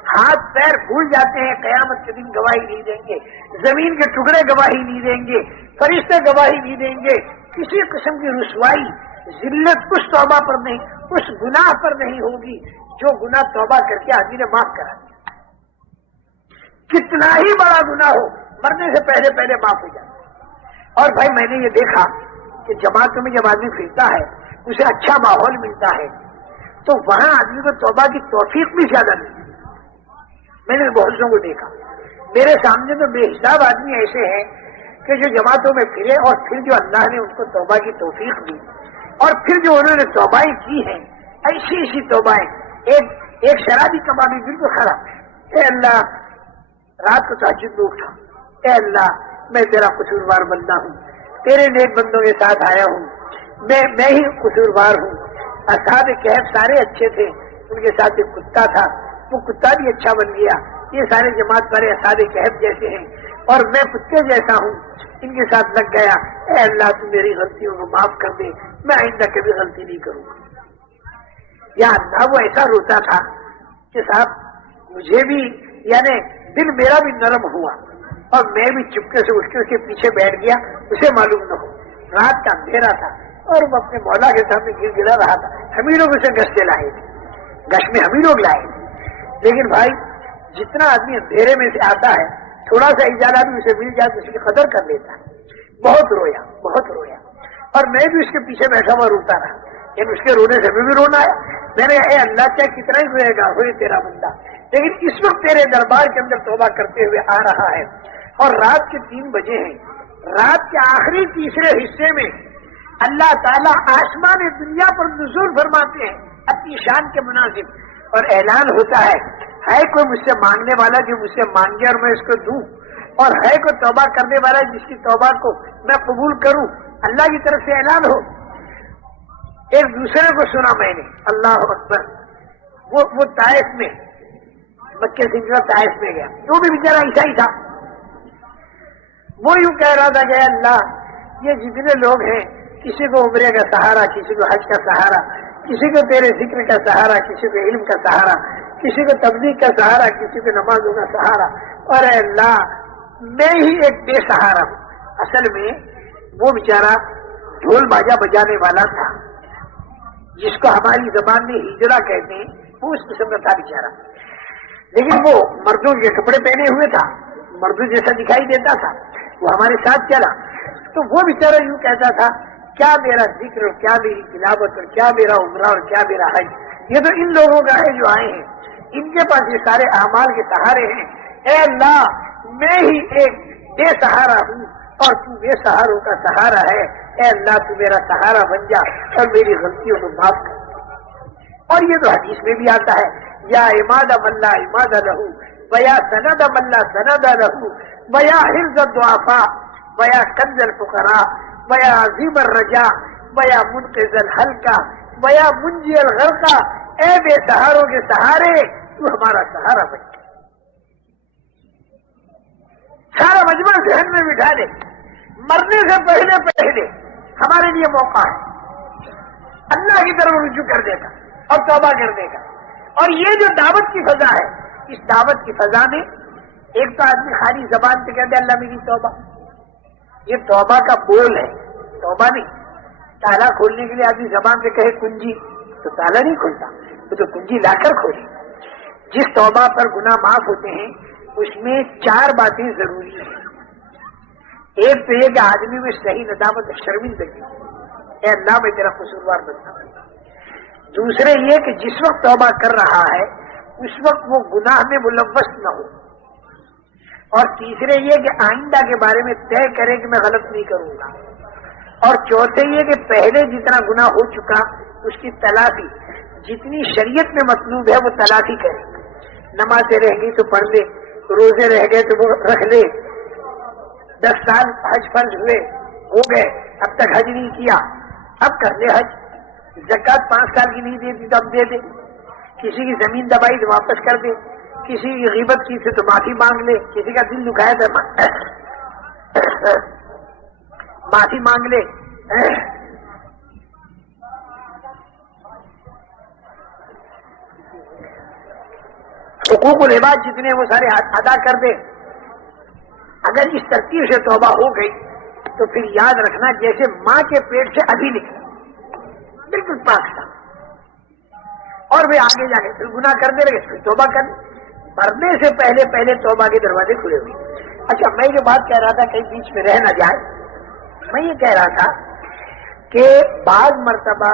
ہاتھ پیر پھول جاتے ہیں، قیامت کے دن گواہی نہیں دیں گے، زمین کے ٹکڑے گواہی نہیں دیں گے، فرشتے گواہی نہیں دیں گے، کسی قسم کی رسوائی ذلت اس توبہ پر نہیں، اس گناہ پر نہیں ہوگی جو گناہ توبہ کر کے آدمی نے معاف کرا دیا۔ کتنا ہی بڑا گناہ ہو مرنے سے پہلے پہلے معاف ہو جاتا ہے۔ اور بھائی میں نے یہ دیکھا کہ جماعتوں میں جب آدمی پھرتا ہے اسے اچھا ماحول ملتا ہے تو وہاں آدمی کو توبہ کی توفیق بھی زیادہ ملتی ہے۔ میں نے بہت لوگوں کو دیکھا، میرے سامنے تو بے حساب آدمی ایسے ہیں کہ جو جماعتوں میں پھرے اور پھر جو اللہ نے ان کو توبہ کی توفیق دی، اور پھر جو انہوں نے توبائیں کی ہیں ایسی ایسی توبائیں۔ ایک شرابی کبابی بالکل خراب ہے، اے اللہ رات کو تہجد میں اٹھا، اے اللہ میں تیرا قصوروار بندہ ہوں، تیرے نیک بندوں کے ساتھ آیا ہوں، میں ہی قصوروار ہوں۔ اصحاب کہف سارے اچھے تھے، ان کے ساتھ ایک کتا تھا، وہ کتا بھی اچھا بن گیا، یہ سارے جماعت والے اصحاب کہف جیسے ہیں اور میں کتے جیسا ہوں، ان کے ساتھ لگ گیا۔ اے اللہ تو میری غلطیوں کو معاف کر دے، میں آئندہ کبھی غلطی نہیں کروں گا۔ یا اللہ وہ ایسا روتا تھا کہ صاحب مجھے بھی یعنی دل میرا بھی نرم ہوا، اور میں بھی چپکے سے اٹھ کے اس کے پیچھے بیٹھ گیا، اسے معلوم نہ ہو۔ رات کا اندھیرا تھا اور وہ اپنے مولا کے سامنے گر گرا رہا تھا، ہم ہی لوگ اسے گشت لائے تھے، گشت میں ہم ہی لوگ لائے تھے۔ لیکن بھائی جتنا آدمی اندھیرے میں سے آتا ہے تھوڑا سا اجالہ بھی اسے مل جائے تو اس کی قدر کر لیتا ہے۔ بہت رویا بہت رویا، اور میں بھی اس کے پیچھے بیٹھا ہوا روتا رہا، لیکن اس کے رونے سے بھی رونا آیا۔ میں نے اے اللہ کیا کتنا ہی روئے گا، ہوئے تیرا بندہ، لیکن اس وقت تیرے دربار کے اندر توبہ کرتے ہوئے آ رہا ہے، اور رات کے 3 بجے ہیں۔ رات کے آخری تیسرے حصے میں اللہ تعالیٰ آسمان دنیا پر نزول فرماتے ہیں اپنی شان کے مناسب، اور اعلان ہوتا ہے کوئی مجھ سے مانگنے والا جو مجھ سے مانگے اور میں اس کو دوں، اور ہے کوئی توبہ کرنے والا جس کی توبہ کو میں قبول کروں۔ اللہ کی طرف سے اعلان ہو۔ ایک دوسرے کو سنا میں نے، اللہ اکبر، وہ طائف میں، مکے سے نکلا طائف میں گیا، وہ بھی بیچارہ ایسا ہی تھا، وہ یوں کہہ رہا تھا کہ اللہ یہ جتنے لوگ ہیں، کسی کو عمرے کا سہارا، کسی کو حج کا سہارا، کسی کو تیرے ذکر کا سہارا، کسی کو علم کا سہارا، کسی کو تبلیغ کا سہارا، کسی کو نمازوں کا سہارا، اور اے اللہ میں ہی ایک بے سہارا ہوں۔ اصل میں وہ بیچارہ ڈھول باجا بجانے والا تھا، جس کو ہماری زبان میں ہجڑا کہتے ہیں، وہ اس قسم کا تھا بیچارہ، لیکن وہ مردوں کے کپڑے پہنے ہوئے تھا، مردوں جیسا دکھائی دیتا تھا، وہ ہمارے ساتھ چلا، تو وہ بیچارہ یوں کہتا تھا کیا میرا ذکر اور کیا میری تلاوت اور کیا میرا عمرہ اور کیا میرا حج، یہ تو ان لوگوں کا ہے جو آئے ہیں، ان کے پاس یہ سارے اعمال کے سہارے ہیں، اے اللہ میں ہی ایک بے سہارا ہوں اور تو بے سہاروں کا سہارا ہے، اے اللہ تو میرا سہارا بن جا اور میری غلطیوں کو معاف کر۔ اور یہ تو حدیث میں بھی آتا ہے، یا عماد من لا عماد لہو ویا سند من لا سند لہو ویا حرز الضعفاء ویا کنز الفقراء ویا عظیم الرجاء ویا منقذ الحلقہ ویا منجی الغرقہ، اے بے سہاروں کے سہارے تو ہمارا سہارا بن جا۔ سارا مجمع ذہن میں بٹھا دے، مرنے سے پہلے پہلے ہمارے لیے موقع ہے اللہ کی طرف رجوع کر دے گا اور توبہ کر دے گا۔ اور یہ جو دعوت کی فضا ہے، اس دعوت کی فضا میں ایک تو آدمی خالی زبان پہ کہتے اللہ میری توبہ، یہ توبہ کا بول ہے، توبہ نہیں۔ تالا کھولنے کے لیے آدمی زبان پہ کہے کنجی تو تالا نہیں کھلتا، وہ تو کنجی لا کر کھولے۔ جس توبہ پر گناہ معاف ہوتے ہیں اس میں 4 باتیں ضروری ہیں. ایک تو یہ کہ آدمی میں صحیح ندامت شرمندگی، اے اللہ میں تیرا قصوروار بنتا ہوں. دوسرے یہ کہ جس وقت توبہ کر رہا ہے اس وقت وہ گناہ میں ملوث نہ ہو. اور تیسرے یہ کہ آئندہ کے بارے میں طے کرے کہ میں غلط نہیں کروں گا. اور چوتھے یہ کہ پہلے جتنا گناہ ہو چکا اس کی تلافی جتنی شریعت میں مطلوب ہے وہ تلافی کرے. نمازیں رہ گئی تو پڑھ لے، روزے رہ گئے تو وہ رکھ لے، 10 سال حج فرض ہوئے ہو گئے اب تک حج نہیں کیا، اب کر لے حج. زکات 5 سال کی نہیں دی تو اب دے دے. کسی کی زمین دبائی تو واپس کر دے، کسی کی غیبت کی تھی تو معافی مانگ لے، کسی کا دل دکھایا تو معافی مانگ لے. حقوق العباد جتنے وہ سارے ادا کر دے. اگر اس ترتیب سے توبہ ہو گئی تو پھر یاد رکھنا جیسے ماں کے پیٹ سے ابھی نکلا بالکل پاک تھا، اور وہ آگے جا کے پھر گناہ کرنے لگے پھر توبہ کر. مرنے سے پہلے توبہ کے دروازے کھلے ہوئے. اچھا میں یہ بات کہہ رہا تھا کہیں بیچ میں رہ نہ جائے، میں یہ کہہ رہا تھا کہ بعض مرتبہ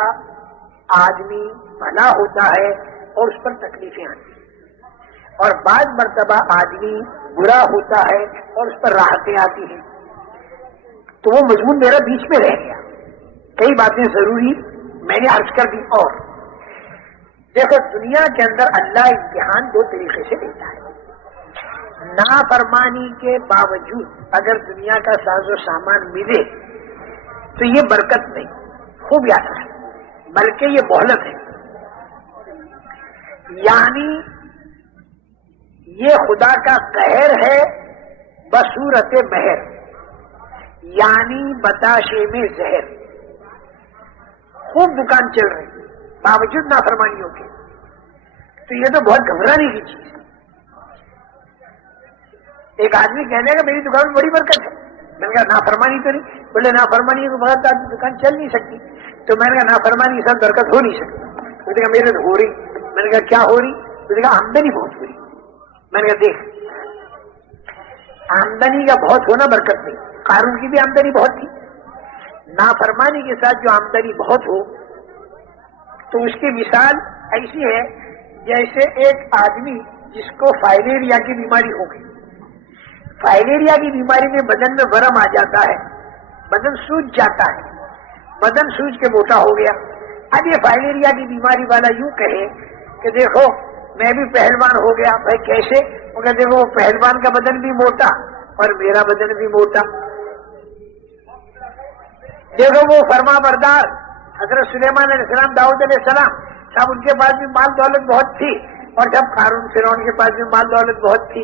آدمی بھلا ہوتا ہے اور اس پر تکلیفیں آتی ہیں، اور بعض مرتبہ آدمی برا ہوتا ہے اور اس پر راحتیں آتی ہیں. تو وہ مضمون میرا بیچ میں رہ گیا. کئی باتیں ضروری میں نے عرض کر دی. اور دیکھو دنیا کے اندر اللہ امتحان 2 طریقے سے دیتا ہے. نافرمانی کے باوجود اگر دنیا کا ساز و سامان ملے تو یہ برکت نہیں، خوب یاد رکھیں، بلکہ یہ مہلت ہے. یعنی یہ خدا کا قہر ہے بصورت مہر، یعنی بتاشے میں زہر. خوب دکان چل رہی باوجود نافرمانیوں کے، تو یہ تو بہت گھبرانے کی چیز ہے. ایک آدمی کہنے کا میری دکان میں بڑی برکت ہے، میں نے کہا نافرمانی تو نہیں. بولے نافرمانی کے بغیر تو دکان چل نہیں سکتی. تو میں نے کہا نافرمانی کے ساتھ برکت ہو نہیں سکتی. اس نے کہا میرے تو ہو رہی. میں نے کہا کیا ہو رہی؟ اس نے کہا آمدنی بہت ہو رہی. میں نے کہا دیکھ، آمدنی کا بہت ہونا برکت نہیں. قارون کی بھی آمدنی بہت تھی. نافرمانی کے ساتھ جو آمدنی بہت ہو تو اس کی مثال ایسی ہے جیسے ایک آدمی جس کو فائلیریا کی بیماری ہو گئی. فائلیریا کی بیماری میں بدن میں ورم آ جاتا ہے، بدن سوج جاتا ہے، بدن سوج کے موٹا ہو گیا. اب یہ فائلیریا کی بیماری والا یوں کہے کہ دیکھو میں بھی پہلوان ہو گیا. بھائی کیسے؟ مگر دیکھو پہلوان کا بدن بھی موٹا اور میرا بدن بھی موٹا. دیکھو وہ فرما بردار حضرت سلیمان علیہ السلام، داؤد علیہ السلام صاحب، ان کے پاس بھی مال دولت بہت تھی، اور جب قارون فرعون کے پاس بھی مال دولت بہت تھی.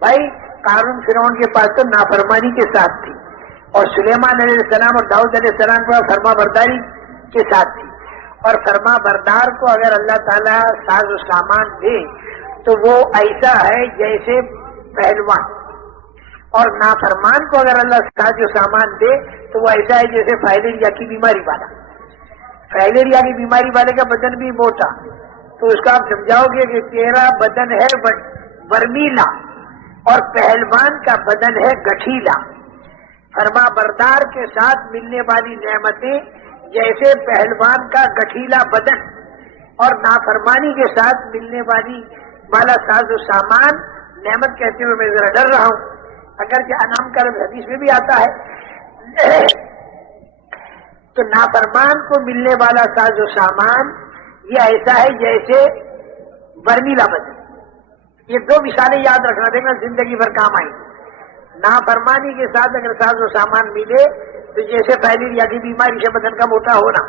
بھائی قارون فرعون کے پاس تو نافرمانی کے ساتھ تھی، اور سلیمان علیہ السلام اور داؤد علیہ السلام کے پاس فرما برداری کے ساتھ تھی. اور فرما بردار کو اگر اللہ تعالیٰ ساز و سامان دے تو وہ ایسا ہے جیسے پہلوان، اور نافرمان کو اگر اللہ ساز و سامان دے تو وہ ایسا ہے جیسے فائلیریا کی بیماری والا. فائلیریا کی بیماری والے کا بدن بھی موٹا، تو اس کا آپ سمجھاؤ گے کہ تیرا بدن ہے برمیلا اور پہلوان کا بدن ہے گٹھیلا. فرما بردار کے ساتھ ملنے والی نعمتیں جیسے پہلوان کا گٹھیلا بدن، اور نافرمانی کے ساتھ ملنے والا ساز و سامان نعمت کہتے ہوئے میں ذرا ڈر رہا ہوں، اگرچہ انعام کا حدیث میں بھی آتا ہے. تو نافرمان کو ملنے والا ساز و سامان یہ ایسا ہے جیسے برمیلا بدن. یہ 2 مثالیں یاد رکھنا، دیکھنا زندگی بھر کام آئیں. نافرمانی کے ساتھ اگر ساز و سامان ملے تو جیسے فائلیریا کی بیماری سے بدن کا موٹا ہونا،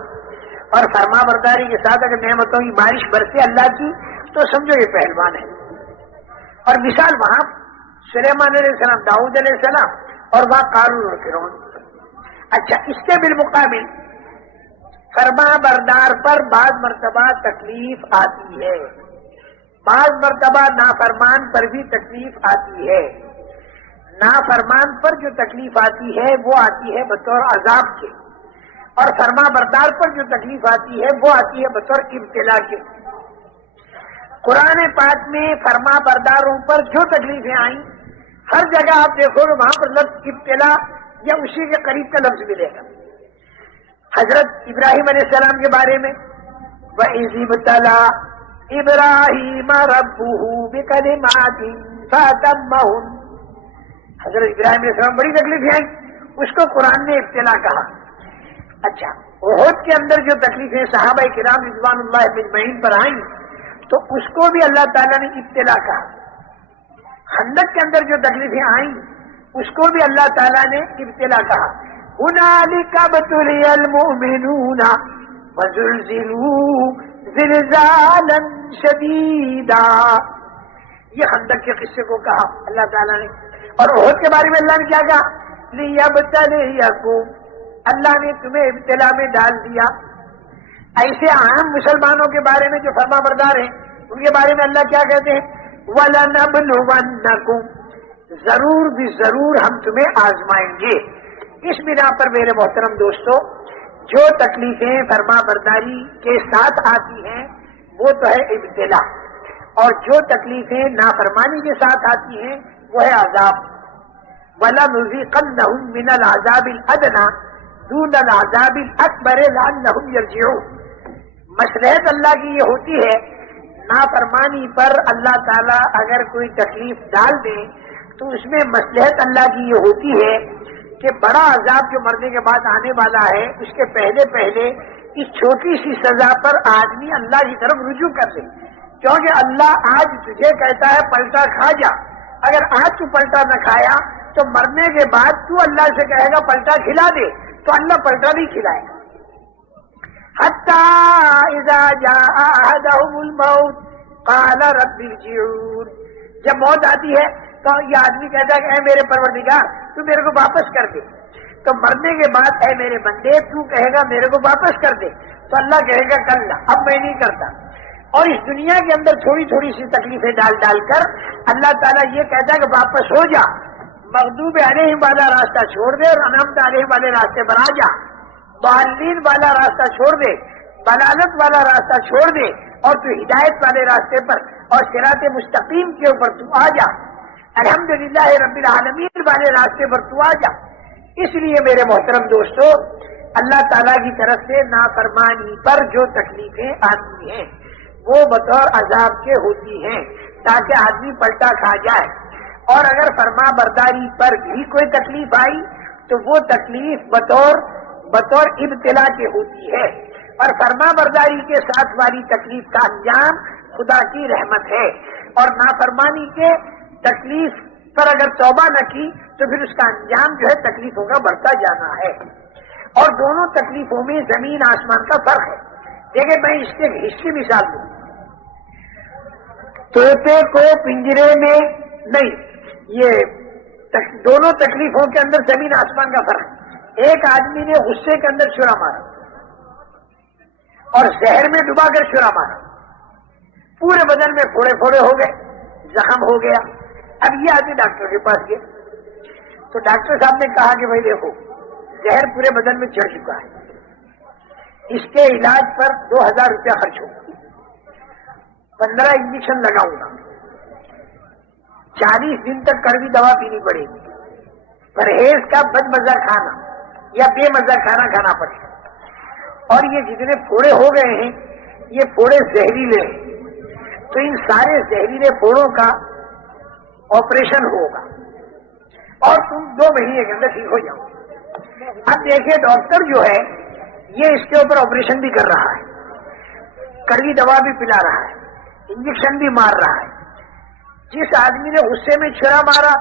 اور فرما برداری کے ساتھ اگر نعمتوں کی بارش برسے اللہ کی تو سمجھو یہ پہلوان ہے. اور مثال وہاں سلیمان علیہ السلام، داؤد علیہ السلام، اور وہاں قارون اور فرعون. اچھا اس کے بالمقابل فرما بردار پر بعض مرتبہ تکلیف آتی ہے، بعض مرتبہ نافرمان پر بھی تکلیف آتی ہے. نافرمان پر جو تکلیف آتی ہے وہ آتی ہے بطور عذاب کے، اور فرما بردار پر جو تکلیف آتی ہے وہ آتی ہے بطور ابتلا کے. قرآن پاک میں فرما برداروں پر جو تکلیفیں آئیں ہر جگہ آپ دیکھو گے وہاں پر لفظ ابتلا یا اسی کے قریب کا لفظ ملے گا. حضرت ابراہیم علیہ السلام کے بارے میں وَإِذِ ابْتَلَىٰ إِبْرَاهِيمَ رَبُّهُ بِكَلِمَاتٍ فَأَتَمَّهُنَّ. حضرت ابراہیم علیہ السلام بڑی تکلیفیں آئیں, اس کو قرآن نے ابتلا کہا. اچھا, احد کے اندر جو تکلیفیں صحابہ کرام رضوان اللہ اجمعین پر آئیں تو اس کو بھی اللہ تعالیٰ نے ابتلا کہا. خندق کے اندر جو تکلیفیں آئیں اس کو بھی اللہ تعالیٰ نے ابتلا کہا. هُنَالِكَ ابْتُلِيَ الْمُؤْمِنُونَ وَزُلْزِلُوا زِلْزَالًا شَدِيدًا. یہ خندق کے قصے کو کہا اللہ تعالیٰ نے. اور احد کے بارے میں اللہ نے کیا کہا؟ لِيَبْتَلِيَكُمْ, اللہ نے تمہیں ابتلا میں ڈال دیا. ایسے عام مسلمانوں کے بارے میں جو فرما بردار ہیں ان کے بارے میں اللہ کیا کہتے ہیں؟ وَلَنَبْلُوَنَّكُمْ, ضرور بھی ضرور ہم تمہیں آزمائیں گے. اس بنا پر میرے محترم دوستو, جو تکلیفیں فرما برداری کے ساتھ آتی ہیں وہ تو ہے ابتلا, اور جو تکلیفیں نافرمانی کے ساتھ آتی ہیں وہ ہے عذاب. وَلَنُذِيقَنَّهُم مِّنَ الْعَذَابِ الْأَدْنَىٰ دُونَ الْعَذَابِ الْأَكْبَرِ لَعَلَّهُمْ يَرْجِعُونَ. مصلحت اللہ کی یہ ہوتی ہے نافرمانی پر اللہ تعالیٰ اگر کوئی تکلیف ڈال دے تو اس میں مصلحت اللہ کی یہ ہوتی ہے کہ بڑا عذاب جو مرنے کے بعد آنے والا ہے اس کے پہلے پہلے اس چھوٹی سی سزا پر آدمی اللہ کی طرف رجوع کر دے. کیونکہ اللہ آج تجھے کہتا ہے پلٹا کھا جا, اگر آج تو پلٹا نہ کھایا تو مرنے کے بعد تو اللہ سے کہے گا پلٹا کھلا دے, تو اللہ پلٹا نہیں کھلائے گا. حَتَّىٰ إِذَا جَاءَ أَحَدَهُمُ الْمَوْتُ قَالَ رَبِّ ارْجِعُونِ. جب موت آتی ہے تو یہ آدمی کہتا ہے کہ اے میرے پروردگار تو میرے کو واپس کر دے. تو مرنے کے بعد اے میرے بندے تو کہے گا میرے کو واپس کر دے, تو اللہ کہے گا کل اب میں نہیں کرتا. اور اس دنیا کے اندر تھوڑی تھوڑی سی تکلیفیں ڈال ڈال کر اللہ تعالیٰ یہ کہتا ہے کہ واپس ہو جا, مغضوب علیہم والا راستہ چھوڑ دے اور انعمت علیہم والے راستے پر آ جا. ضالین والا راستہ چھوڑ دے, ضلالت والا راستہ چھوڑ دے اور تو ہدایت والے راستے پر اور صراط مستقیم کے اوپر تو آ جا, الحمدللہ رب العالمین والے راستے پر تو آ جا. اس لیے میرے محترم دوستو, اللہ تعالیٰ کی طرف سے نافرمانی پر جو تکلیفیں آتی ہیں وہ بطور عذاب کے ہوتی ہیں تاکہ آدمی پلٹا کھا جائے. اور اگر فرما برداری پر بھی کوئی تکلیف آئی تو وہ تکلیف بطور ابتلا کے ہوتی ہے, اور فرما برداری کے ساتھ والی تکلیف کا انجام خدا کی رحمت ہے. اور نافرمانی کے تکلیف پر اگر توبہ نہ کی تو پھر اس کا انجام جو ہے تکلیفوں کا بڑھتا جانا ہے. اور دونوں تکلیفوں میں زمین آسمان کا فرق ہے. دیکھیں میں اس کے حصے مثال دوں. طوطے کو پنجرے میں نہیں, یہ دونوں تکلیفوں کے اندر زمین آسمان کا فرق ہے. ایک آدمی نے غصے کے اندر چھرا مارا اور زہر میں ڈبا کر چھرا مارا, پورے بدن میں پھوڑے پھوڑے ہو گئے, زخم ہو گیا. اب یہ آدمی ڈاکٹر کے پاس گئے تو ڈاکٹر صاحب نے کہا کہ بھائی دیکھو زہر پورے بدن میں چڑھ چکا ہے, اس کے علاج پر 2000 روپیہ خرچ ہوگا, 15 انجیکشن لگاؤں گا, 40 دن تک کڑوی دوا پینی پڑے گی, پرہیز کا بد مزہ کھانا یا بے مزہ کھانا کھانا پڑے گا. اور یہ جتنے پھوڑے ہو گئے ہیں یہ پھوڑے زہریلے ہیں, تو ان سارے زہریلے پھوڑوں کا آپریشن ہوگا اور تم 2 مہینے کے اندر ٹھیک ہو جاؤ. اب دیکھیے ڈاکٹر جو ہے یہ اس کے اوپر آپریشن بھی کر رہا ہے, کڑوی دوا بھی پلا رہا ہے, انجیکشن بھی مار رہا ہے. جس آدمی نے غصے میں چھرا مارا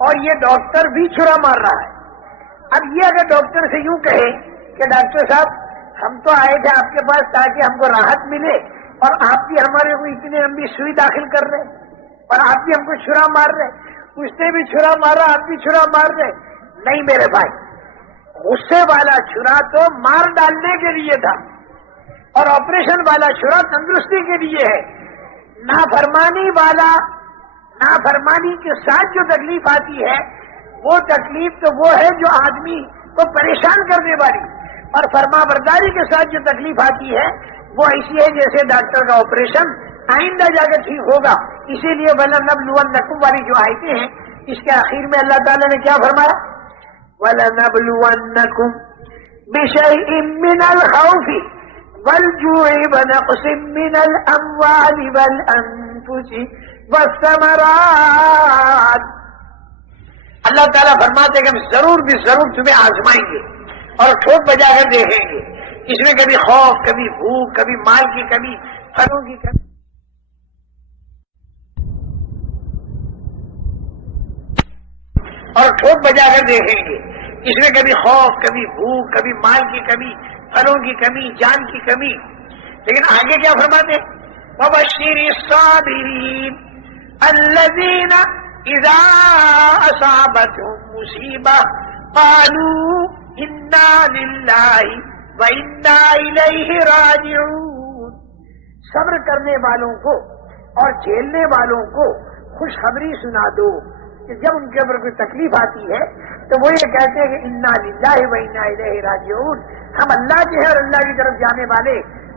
اور یہ ڈاکٹر بھی چھرا مار رہا ہے. اب یہ اگر ڈاکٹر سے یوں کہے کہ ڈاکٹر صاحب ہم تو آئے تھے آپ کے پاس تاکہ ہم کو راحت ملے اور آپ بھی ہمارے کو اتنی لمبی سوئی داخل کر رہے اور آپ بھی ہم کو چھرا مار رہے, اس نے بھی چھرا مارا آپ بھی چھرا مار رہے. نہیں میرے بھائی, غصے والا چھرا تو مار ڈالنے کے لیے تھا اور آپریشن والا چھرا تندرستی کے لیے ہے. نافرمانی کے ساتھ جو تکلیف آتی ہے وہ تکلیف تو وہ ہے جو آدمی کو پریشان کرنے والی, اور فرما برداری کے ساتھ جو تکلیف آتی ہے وہ ایسی ہے جیسے ڈاکٹر کا آپریشن آئندہ جا کر ٹھیک ہوگا. اسی لیے وَلَنَبْلُوَنَّكُمْ والی جو آیتیں ہیں اس کے آخر میں اللہ تعالیٰ نے کیا فرمایا؟ وَلَنَبْلُوَنَّكُمْ بِشَيْءٍ مِّنَ الْخَوْفِ وَالْجُوعِ وَنَقْصٍ مِّنَ الْأَمْوَالِ وَالْأَنفُسِ وَالثَّمَرَاتِ. اللہ تعالیٰ فرماتے کہ ہم ضرور بھی ضرور تمہیں آزمائیں گے اور ٹھوک بجا کر دیکھیں گے. اس میں کبھی خوف، کبھی بھوک، کبھی مال کی کمی، پھلوں کی کمی. اور ٹھوک بجا کر دیکھیں گے. اس میں کبھی خوف، کبھی بھوک، کبھی مال کی کمی، پھلوں کی کمی، جان کی کمی. لیکن آگے کیا فرماتے؟ وَبَشِّرِ الصَّابِرِينَ الَّذِينَ إِذَا أَصَابَتْهُم مُّصِيبَةٌ قَالُوا إِنَّا لِلَّهِ وَإِنَّا إِلَيْهِ رَاجِعُونَ. صبر کرنے والوں کو اور جھیلنے والوں کو خوشخبری سنا دو کہ جب ان کے اوپر کوئی تکلیف آتی ہے تو وہ یہ کہتے ہیں کہ انا للہ و انا الیہ راجعون. ہم اللہ کے ہیں اور اللہ کی طرف جانے والے.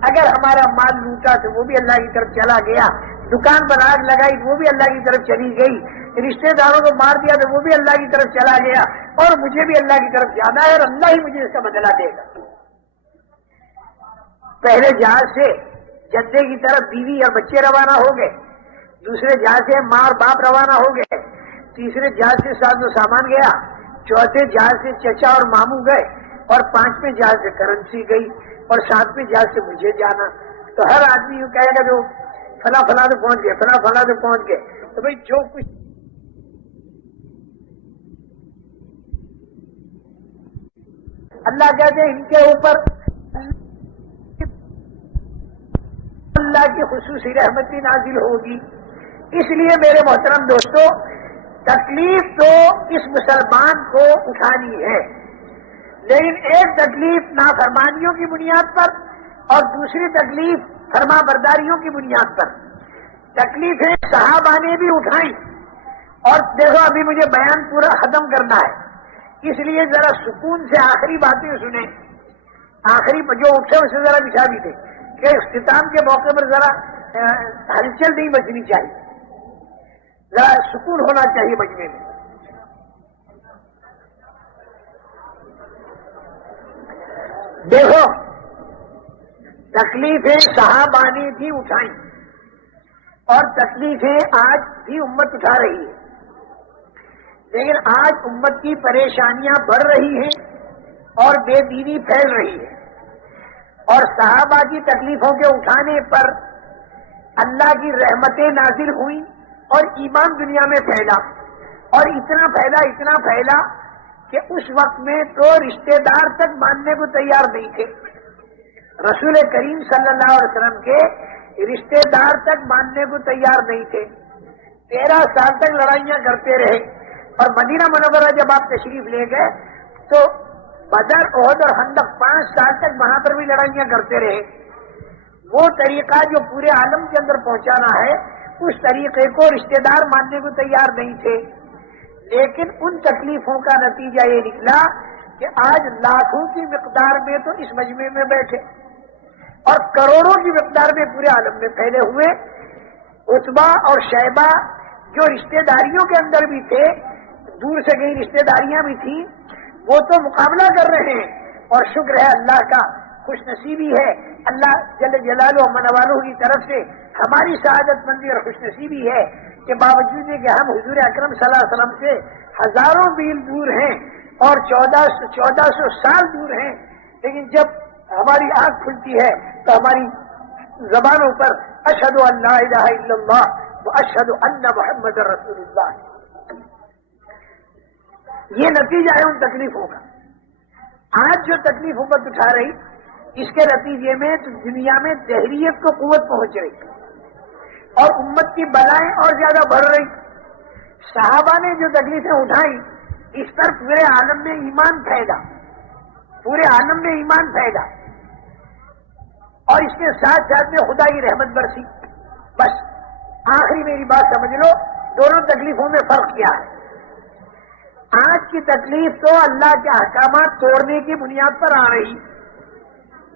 اگر ہمارا مال لوٹا تو وہ بھی اللہ کی طرف چلا گیا، دکان پر آگ لگائی تو وہ بھی اللہ کی طرف چلی گئی، رشتے داروں کو مار دیا تو وہ بھی اللہ کی طرف چلا گیا، اور مجھے بھی اللہ کی طرف جانا ہے اور اللہ ہی مجھے اس کا بدلہ دے گا. پہلے جہاز سے جدے کی طرف بیوی اور بچے روانہ ہو گئے، دوسرے جہاز سے ماں اور باپ روانہ ہو گئے، تیسرے جہاز سے ساز و سامان گیا، چوتھے جہاز سے چچا اور ماموں گئے، اور پانچویں جہاز سے کرنسی گئی، اور ساتویں جہاز سے مجھے جانا. تو ہر آدمی یوں کہے گا جو فلاں فلاں تو پہنچ گئے، فلاں فلاں تو پہنچ گئے. تو بھائی جو کچھ اللہ کہتے ہیں ان کے اوپر اللہ کی خصوصی رحمتی نازل ہوگی. اس لیے میرے محترم دوستو، تکلیف تو اس مسلمان کو اٹھانی ہے، لیکن ایک تکلیف نافرمانیوں کی بنیاد پر اور دوسری تکلیف فرما برداریوں کی بنیاد پر. تکلیفیں صحابہ نے بھی اٹھائیں. اور دیکھو ابھی مجھے بیان پورا ختم کرنا ہے، اس لیے ذرا سکون سے آخری باتیں سنیں. آخری جو اٹھے اسے ذرا بچھا بھی دیں کہ اختتام کے موقع پر ذرا ہلچل نہیں بچنی چاہیے، ذرا سکون ہونا چاہیے مجمع میں. دیکھو تکلیفیں صحابہ نے بھی اٹھائیں اور تکلیفیں آج بھی امت اٹھا رہی ہے، لیکن آج امت کی پریشانیاں بڑھ رہی ہیں اور بے دینی پھیل رہی ہے. اور صحابہ کی تکلیفوں کے اٹھانے پر اللہ کی رحمتیں نازل ہوئیں اور ایمان دنیا میں پھیلا، اور اتنا پھیلا کہ اس وقت میں تو رشتہ دار تک ماننے کو تیار نہیں تھے. رسول کریم صلی اللہ علیہ وسلم کے رشتہ دار تک ماننے کو تیار نہیں تھے. 13 سال تک لڑائیاں کرتے رہے، اور مدینہ منورہ جب آپ تشریف لے گئے تو بدر، احد اور خندق 5 سال تک وہاں پر بھی لڑائیاں کرتے رہے. وہ طریقہ جو پورے عالم کے اندر پہنچانا ہے، اس طریقے کو رشتہ دار ماننے کو تیار نہیں تھے. لیکن ان تکلیفوں کا نتیجہ یہ نکلا کہ آج لاکھوں کی مقدار میں تو اس مجمع میں بیٹھے اور کروڑوں کی مقدار میں پورے عالم میں پھیلے ہوئے. عتبہ اور شیبہ جو رشتہ داریوں کے اندر بھی تھے، دور سے کئی رشتہ داریاں بھی تھیں، وہ تو مقابلہ کر رہے ہیں. اور شکر ہے اللہ کا، خوش نصیبی ہے اللہ جل جلالہ و منوالہ کی طرف سے ہماری سعادت مندی اور خوش نصیبی ہے کہ باوجود کہ ہم حضور اکرم صلی اللہ علیہ وسلم سے ہزاروں میل دور ہیں اور 1400 سال دور ہیں، لیکن جب ہماری آنکھ کھلتی ہے تو ہماری زبانوں پر اشہد ان لا الہ الا اللہ و اشہد ان محمد رسول اللہ. یہ نتیجہ ہے ان تکلیفوں کا. آج جو تکلیف امت اٹھا رہی، اس کے نتیجے میں دنیا میں دہریت کو قوت پہنچ رہی اور امت کی بلائیں اور زیادہ بڑھ رہی. صحابہ نے جو تکلیفیں اٹھائی، اس پر پورے عالم میں ایمان پھیلا، اور اس کے ساتھ ساتھ میں خدا کی رحمت برسی. بس آخری میری بات سمجھ لو، دونوں تکلیفوں میں فرق کیا ہے. آج کی تکلیف تو اللہ کے احکامات توڑنے کی بنیاد پر آ رہی.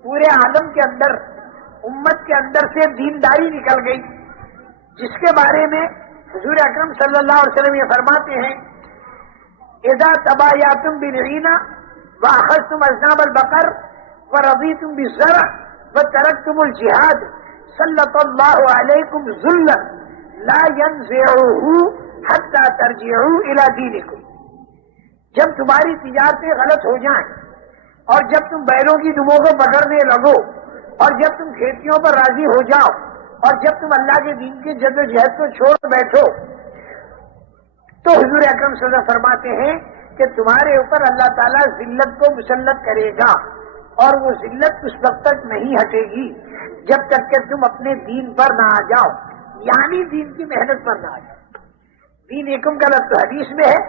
پورے عالم کے اندر، امت کے اندر سے دینداری نکل گئی، جس کے بارے میں حضور اکرم صلی اللہ علیہ وسلم یہ فرماتے ہیں اذا تبایعتم بالعینہ واخذتم اذناب البقر ورضیتم بالزرع وترکتم الجہاد سلط اللہ علیکم ذلا لا ينزعه حتى ترجعوا الى دینکم. جب تمہاری تجارتیں غلط ہو جائیں اور جب تم بیلوں کی دموں کو پکڑنے لگو اور جب تم کھیتیوں پر راضی ہو جاؤ اور جب تم اللہ کے دین کی جد و جہد کو چھوڑ بیٹھو تو حضور اکرم صلی اللہ علیہ وسلم فرماتے ہیں کہ تمہارے اوپر اللہ تعالیٰ ذلت کو مسلط کرے گا اور وہ ذلت اس وقت تک نہیں ہٹے گی جب تک کہ تم اپنے دین پر نہ آ جاؤ، یعنی دین کی محنت پر نہ آ جاؤ. دین ایکم کا لفظ حدیث میں ہے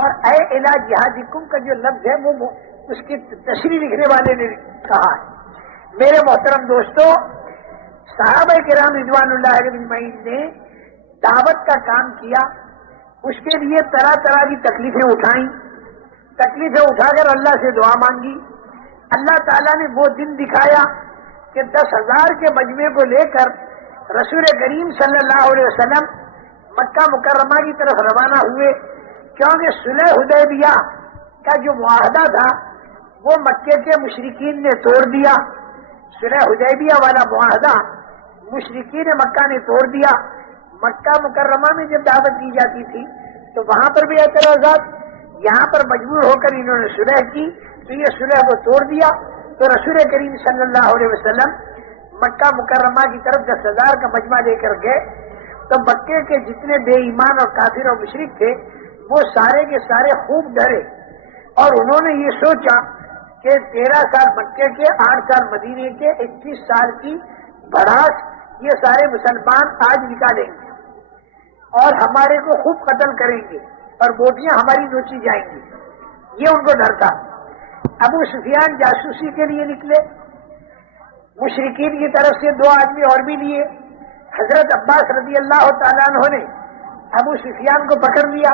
اور اے الی جہادکم کا جو لفظ ہے وہ اس کی تشریح لکھنے والے نے کہا ہے. میرے محترم دوستو، صحابہ کرام رضوان اللہ علیہم اجمعین نے دعوت کا کام کیا، اس کے لیے طرح طرح کی تکلیفیں اٹھائیں، تکلیفیں اٹھا کر اللہ سے دعا مانگی. اللہ تعالیٰ نے وہ دن دکھایا کہ 10,000 کے مجمع کو لے کر رسول کریم صلی اللہ علیہ وسلم مکہ مکرمہ کی طرف روانہ ہوئے، کیونکہ صلح حدیبیہ کا جو معاہدہ تھا وہ مکے کے مشرکین نے توڑ دیا. صلح حدیبیہ والا معاہدہ مشرکین مکہ نے توڑ دیا. مکہ مکرمہ میں جب دعوت دی جاتی تھی تو وہاں پر بھی اعتراضات، یہاں پر مجبور ہو کر انہوں نے صلح کی تو یہ صلح کو توڑ دیا. تو رسول کریم صلی اللہ علیہ وسلم مکہ مکرمہ کی طرف 10,000 کا مجمع لے کر گئے تو مکے کے جتنے بے ایمان اور کافر اور مشرک تھے وہ سارے کے سارے خوب ڈرے اور انہوں نے یہ سوچا کہ 13 سال مکے کے، 8 سال مدینے کے، 21 سال کی بڑھاس یہ سارے مسلمان آج نکالیں گے اور ہمارے کو خوب قتل کریں گے اور بوٹیاں ہماری نوچی جائیں گی. یہ ان کو ڈر تھا. ابو سفیان جاسوسی کے لیے نکلے، مشرکین کی طرف سے 2 آدمی اور بھی لیے. حضرت عباس رضی اللہ تعالیٰ عنہ نے ابو سفیان کو پکڑ لیا،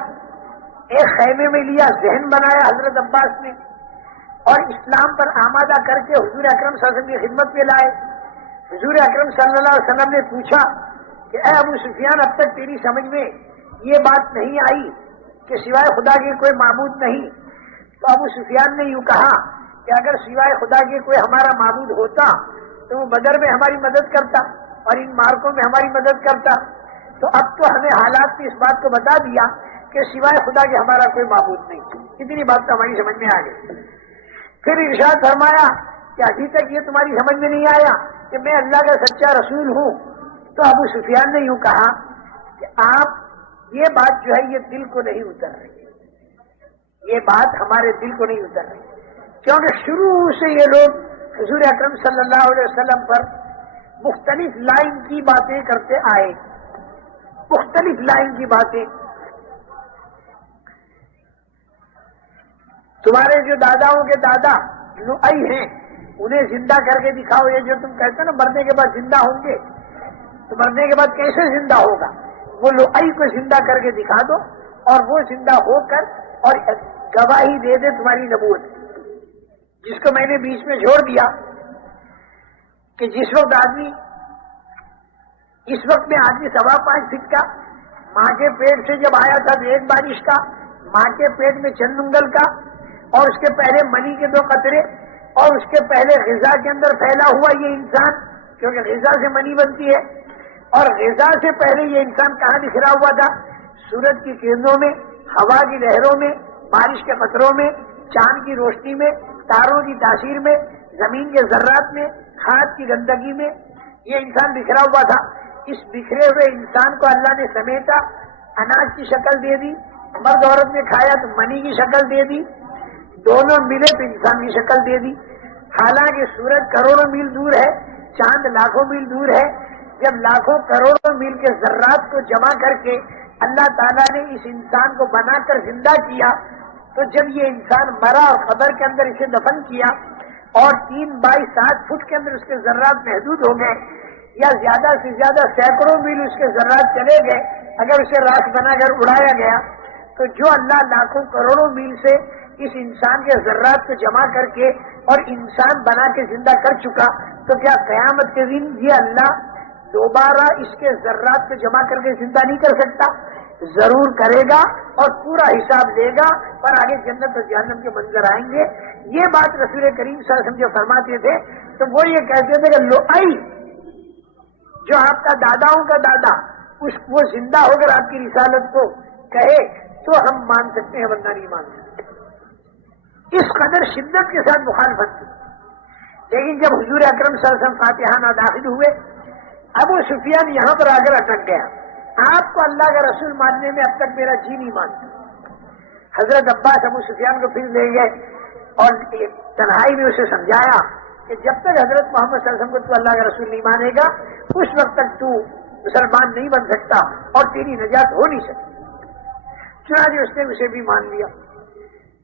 ایک خیمے میں لیا، ذہن بنایا حضرت عباس نے اور اسلام پر آمادہ کر کے حضور اکرم صلی اللہ علیہ وسلم کی خدمت میں لائے. حضور اکرم صلی اللہ علیہ وسلم نے پوچھا کہ اے ابو سفیان، اب تک تیری سمجھ میں یہ بات نہیں آئی کہ سوائے خدا کے کوئی معبود نہیں؟ تو ابو سفیان نے یوں کہا کہ اگر سوائے خدا کے کوئی ہمارا معبود ہوتا تو وہ بدر میں ہماری مدد کرتا اور ان مارکوں میں ہماری مدد کرتا. تو اب تو ہمیں حالات نے اس بات کو بتا دیا کہ سوائے خدا کے ہمارا کوئی معبود نہیں. اتنی بات تو ہماری سمجھ میں آ گئی. پھر ارشاد فرمایا کہ ابھی تک یہ تمہاری سمجھ میں نہیں آیا کہ میں اللہ کا سچا رسول ہوں؟ تو ابو سفیان نے یوں کہا کہ آپ یہ بات جو ہے یہ دل کو نہیں اتر رہی، یہ بات ہمارے دل کو نہیں اتر رہی، کیونکہ شروع سے یہ لوگ حضور اکرم صلی اللہ علیہ وسلم پر مختلف لائن کی باتیں کرتے آئے، مختلف لائن کی باتیں. تمہارے جو داداؤں کے دادا لؤئی ہیں انہیں زندہ کر کے دکھاؤ. یہ جو تم کہتے ہیں نا مرنے کے بعد زندہ ہوں گے، تو مرنے کے بعد کیسے زندہ ہوگا؟ وہ لؤئی کو زندہ کر کے دکھا دو اور وہ زندہ ہو کر اور گواہی دے دے تمہاری نبوت. جس کو میں نے بیچ میں چھوڑ دیا کہ جس وقت آدمی، اس وقت میں آدمی 5.25 فٹ کا ماں کے پیٹ سے جب آیا تھا تو 1 بارش کا، ماں کے پیٹ میں چند انگل کا، اور اس کے پہلے منی کے 2 قطرے، اور اس کے پہلے غذا کے اندر پھیلا ہوا یہ انسان، کیونکہ غذا سے منی بنتی ہے، اور غذا سے پہلے یہ انسان کہاں بکھرا ہوا تھا؟ سورج کی کرنوں میں، ہوا کی لہروں میں، بارش کے قطروں میں، چاند کی روشنی میں، تاروں کی تاثیر میں، زمین کے ذرات میں، کھاد کی گندگی میں یہ انسان بکھرا ہوا تھا. اس بکھرے ہوئے انسان کو اللہ نے سمیٹا، اناج کی شکل دے دی، مرد عورت نے کھایا تو منی کی شکل دے دی، دونوں ملے تو انسان کی شکل دے دی. حالانکہ سورج کروڑوں میل دور ہے، چاند لاکھوں میل دور ہے. جب لاکھوں کروڑوں میل کے ذرات کو جمع کر کے اللہ تعالیٰ نے اس انسان کو بنا کر زندہ کیا، تو جب یہ انسان مرا اور قبر کے اندر اسے دفن کیا اور 3 بائی 7 فٹ کے اندر اس کے ذرات محدود ہو گئے، یا زیادہ سے زیادہ سینکڑوں میل اس کے ذرات چلے گئے اگر اسے راکھ بنا کر اڑایا گیا، تو جو اللہ لاکھوں کروڑوں میل سے اس انسان کے ذرات کو جمع کر کے اور انسان بنا کے زندہ کر چکا، تو کیا قیامت کے دن یہ اللہ دوبارہ اس کے ذرات کو جمع کر کے زندہ نہیں کر سکتا، ضرور کرے گا اور پورا حساب لے گا، پر آگے جنت اور جہنم کے منظر آئیں گے۔ یہ بات رسول کریم صلی اللہ علیہ وسلم جو فرماتے تھے تو وہ یہ کہتے تھے کہ لؤئی جو آپ کا داداؤں کا دادا وہ زندہ ہو کر آپ کی رسالت کو کہے تو ہم مان سکتے ہیں، ورنہ نہیں مان سکتے۔ اس قدر شدت کے ساتھ مخالفت تھی۔ لیکن جب حضور اکرم صلی اللہ علیہ وسلم فاتحانہ داخل ہوئے، ابو سفیان یہاں پر آ کر اٹک گیا۔ آپ کو اللہ کا رسول ماننے میں اب تک میرا جی نہیں مانتا۔ حضرت عباس ابو سفیان کو پھر لے گئے اور تنہائی میں اسے سمجھایا کہ جب تک حضرت محمد صلی اللہ علیہ وسلم کو تو اللہ کا رسول نہیں مانے گا، اس وقت تک تو مسلمان نہیں بن سکتا اور تیری نجات ہو نہیں سکتی۔ چنانچہ اس نے اسے بھی مان لیا۔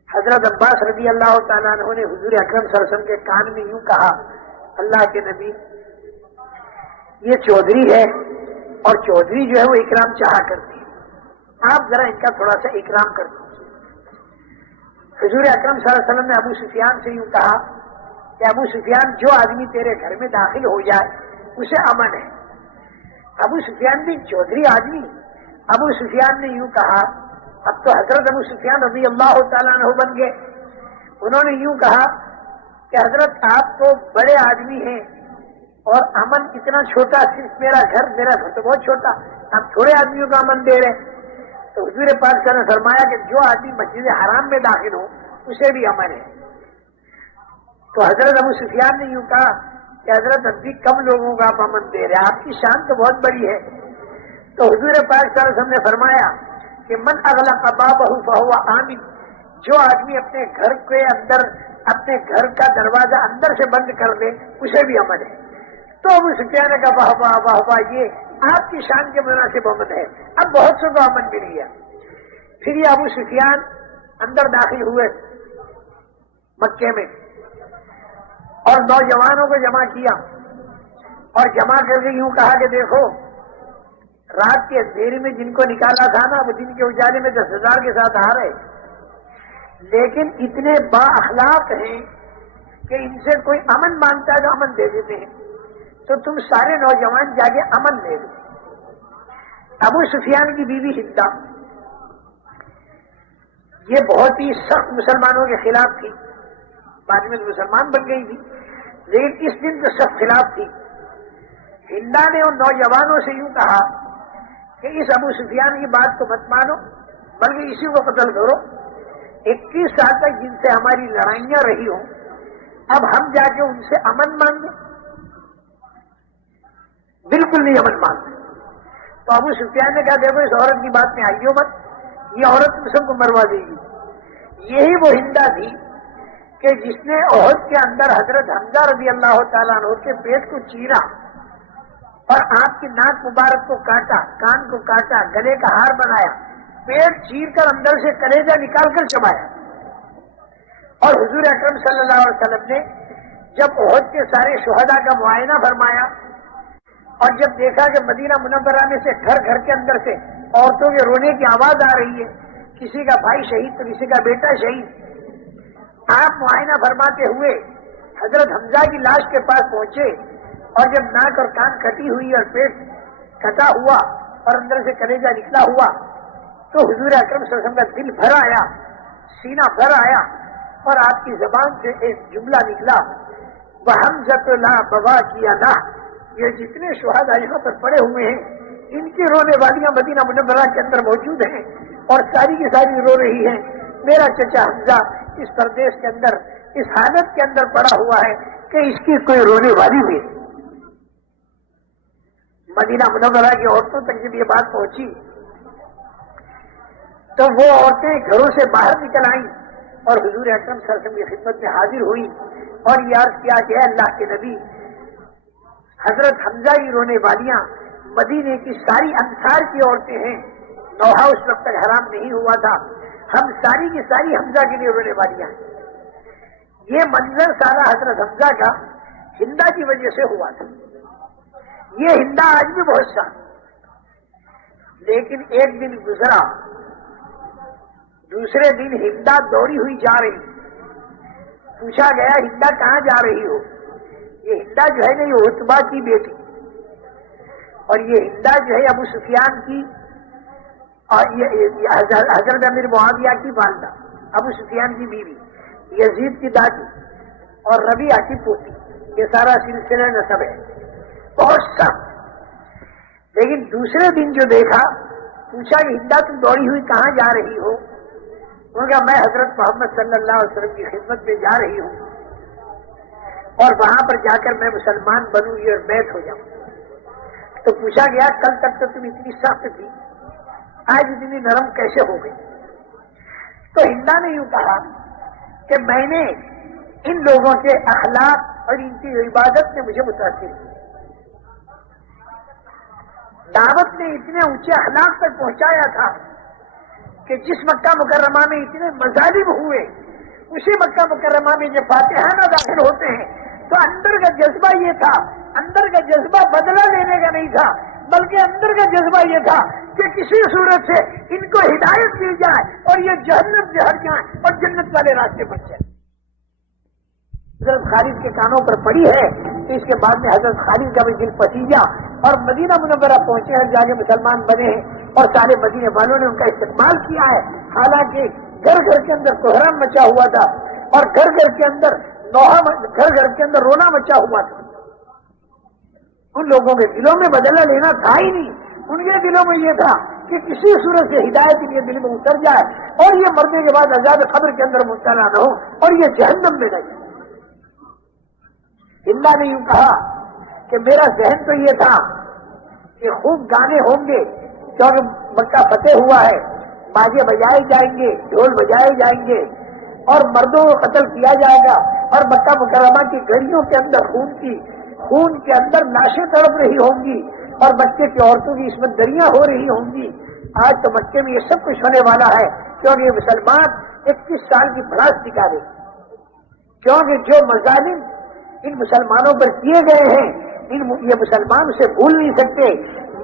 حضرت عباس رضی اللہ تعالیٰ عنہ نے حضور اکرم صلی اللہ علیہ وسلم کے کان میں یوں کہا، اللہ کے نبی یہ چودھری ہے اور چودھری جو ہے وہ اکرام چاہا کرتی ہے، آپ ذرا ان کا تھوڑا سا اکرام کر دیجیے۔ حضور اکرم صلی اللہ علیہ وسلم نے ابو سفیان سے یوں کہا کہ ابو سفیان جو آدمی تیرے گھر میں داخل ہو جائے اسے امن ہے۔ ابو سفیان بھی چودھری آدمی، ابو سفیان نے یوں کہا، اب تو حضرت ابو سفیان رضی اللہ تعالیٰ عنہ بن گئے۔ انہوں نے یوں کہا کہ حضرت آپ تو بڑے آدمی ہیں اور امن اتنا چھوٹا، صرف میرا گھر تو بہت چھوٹا، آپ تھوڑے آدمیوں کا امن دے رہے۔ تو حضور پاک صلی اللہ علیہ وسلم نے فرمایا کہ جو آدمی مسجد حرام میں داخل ہو اسے بھی امن ہے۔ تو حضرت ابو سفیان نے یوں کہا کہ حضرت اب بھی کم لوگوں کا آپ امن دے رہے، آپ کی شان تو بہت بڑی ہے۔ تو حضور پاک صلی اللہ علیہ وسلم نے فرمایا کہ من اغلق بابہ فہو آمن، جو آدمی اپنے گھر کے اندر اپنے گھر کا دروازہ اندر سے بند کر دے اسے بھی امن ہے۔ تو ابو سفیان کا واہ واہ واہ واہ، یہ آپ کی شان کے مناسب امن ہے، اب بہت سو کو امن مل گیا۔ پھر یہ ابو سفیان اندر داخل ہوئے مکے میں اور نوجوانوں کو جمع کیا اور جمع کر کے یوں کہا کہ دیکھو رات کے اندھیرے میں جن کو نکالا تھا نا وہ دن کے اجالے میں 10,000 کے ساتھ آ رہے، لیکن اتنے با اخلاق ہیں کہ ان سے کوئی امن مانگتا ہے تو امن دے دیتے ہیں، تو تم سارے نوجوان جا کے امن لے لو۔ ابو سفیان کی بیوی ہندا یہ بہت ہی سخت مسلمانوں کے خلاف تھی، بعد میں مسلمان بن گئی تھی، لیکن اس دن تو سخت خلاف تھی۔ ہندا نے ان نوجوانوں سے یوں کہا کہ اس ابو سفیان کی بات کو مت مانو بلکہ اسی کو قتل کرو۔ 21 سال تک جن سے ہماری لڑائیاں رہی ہوں، اب ہم جا کے ان سے امن مانگیں؟ بالکل نہیں امن مانگتے۔ تو ابو سفیان نے کہا دیکھو اس عورت کی بات میں آئیو مت، یہ عورت تم سب کو مروا دے گی۔ یہی وہ ہندا تھی کہ جس نے احد کے اندر حضرت حمزہ رضی اللہ تعالیٰ عنہ کے پیٹ کو چیرا اور آپ کی ناک مبارک کو کاٹا، کان کو کاٹا، گلے کا ہار بنایا، پیٹ چیر کر اندر سے کلیجہ نکال کر چبایا۔ اور حضور اکرم صلی اللہ علیہ وسلم نے جب احد کے سارے شہداء کا معائنہ فرمایا اور جب دیکھا کہ مدینہ منورہ میں سے گھر گھر کے اندر سے عورتوں کے رونے کی آواز آ رہی ہے، کسی کا بھائی شہید تو کسی کا بیٹا شہید، آپ معائنہ فرماتے ہوئے حضرت حمزہ کی لاش کے پاس پہنچے اور جب ناک اور کان کٹی ہوئی اور پیٹ کٹا ہوا اور اندر سے کلیجہ نکلا ہوا تو حضور اکرم صلی اللہ علیہ وسلم کا دل بھر آیا، سینہ بھر آیا اور آپ کی زبان سے ایک جملہ نکلا، وَحَمْزَةُ لَا بَوَاكِيَ لَهُ، یہ جتنے شہداء یہاں پر پڑے ہوئے ہیں ان کی رونے والیاں مدینہ منورہ کے اندر موجود ہیں اور ساری کی ساری رو رہی ہیں، میرا چچا حمزہ اس پردیس کے اندر اس حالت کے اندر پڑا ہوا ہے کہ اس کی کوئی رونے والی بھی۔ مدینہ منورہ کی عورتوں تک جب یہ بات پہنچی تو وہ عورتیں گھروں سے باہر نکل آئیں اور حضور اکرم صلی اللہ علیہ وسلم کی خدمت میں حاضر ہوئی اور یہ عرض کیا کہ اے اللہ کے نبی، حضرت حمزہ کی رونے والیاں مدینے کی ساری انصار کی عورتیں ہیں، نوحہ اس وقت تک حرام نہیں ہوا تھا، ہم ساری کی ساری حمزہ کے لیے رونے والیاں ہیں۔ یہ منظر سارا حضرت حمزہ کا ہندا کی وجہ سے ہوا تھا۔ یہ ہندا آج بھی بہت سا، لیکن ایک دن گزرا، دوسرے دن ہندا دوڑی ہوئی جا رہی، پوچھا گیا ہندا کہاں جا رہی ہو؟ یہ ہندا جو ہے نا یہ عتبہ کی بیٹی، اور یہ ہندا جو ہے ابو سفیان کی اور یہ حضرت امیر معاویہ کی والدہ، ابو سفیان کی بیوی، یزید کی دادی اور ربیعہ کی پوتی، یہ سارا سلسلہ نسب ہے، بہت سخت۔ لیکن دوسرے دن جو دیکھا، پوچھا کہ ہندا تم دوڑی ہوئی کہاں جا رہی ہو؟ انہوں نے کہا میں حضرت محمد صلی اللہ علیہ وسلم کی خدمت میں جا رہی ہوں اور وہاں پر جا کر میں مسلمان بنوں گی اور بیعت ہو جاؤں۔ تو پوچھا گیا کل تک تو تم اتنی سخت تھی، آج اتنی نرم کیسے ہو گئی؟ تو ہندا نے یوں کہا کہ میں نے ان لوگوں کے اخلاق اور ان کی عبادت نے مجھے متاثر کیا، دعوت نے اتنے اونچے اخلاق تک پہنچایا تھا کہ جس مکہ مکرمہ میں اتنے مظالم ہوئے، اسی مکہ مکرمہ میں جب فاتحانہ داخل ہوتے ہیں تو اندر کا جذبہ یہ تھا، اندر کا جذبہ بدلہ لینے کا نہیں تھا، بلکہ اندر کا جذبہ یہ تھا کہ کسی صورت سے ان کو ہدایت دی جائے اور یہ جہنم سے ہٹ جائیں اور جنت والے راستے بن جائیں۔ حضرت خالد کے کانوں پر پڑی ہے تو اس کے بعد میں حضرت خالد کا بھی دل پسیجا اور مدینہ منورہ پہنچے ہیں، جا کے مسلمان بنے ہیں اور سارے مدینے والوں نے ان کا استقبال کیا ہے۔ حالانکہ گھر گھر کے اندر کوہرام مچا ہوا تھا اور گھر گھر کے اندر رونا مچا ہوا تھا، ان لوگوں کے دلوں میں بدلہ لینا تھا ہی نہیں، ان کے دلوں میں یہ تھا کہ کسی صورت سے ہدایت ان کے دل میں اتر جائے اور یہ مرنے کے بعد عذاب قبر کے اندر مبتلا نہ ہو اور یہ جہنم میں نہیں۔ اللہ نے یوں کہا کہ میرا ذہن تو یہ تھا کہ خوب گانے ہوں گے کیونکہ مکہ فتح ہوا ہے، باجے بجائے جائیں گے، ڈھول بجائے جائیں گے اور مردوں کو قتل کیا جائے گا اور مکہ مکرمہ کی گلیوں کے اندر خون کے اندر لاشیں تڑپ رہی ہوں گی اور بچے کی عورتوں کی اس میں دریاں ہو رہی ہوں گی۔ آج تو مکے میں یہ سب کچھ ہونے والا ہے کیونکہ یہ مسلمان 21 سال کی بھڑاس نکالے، کیونکہ جو مظالم ان مسلمانوں پر کیے گئے ہیں یہ مسلمان اسے بھول نہیں سکتے،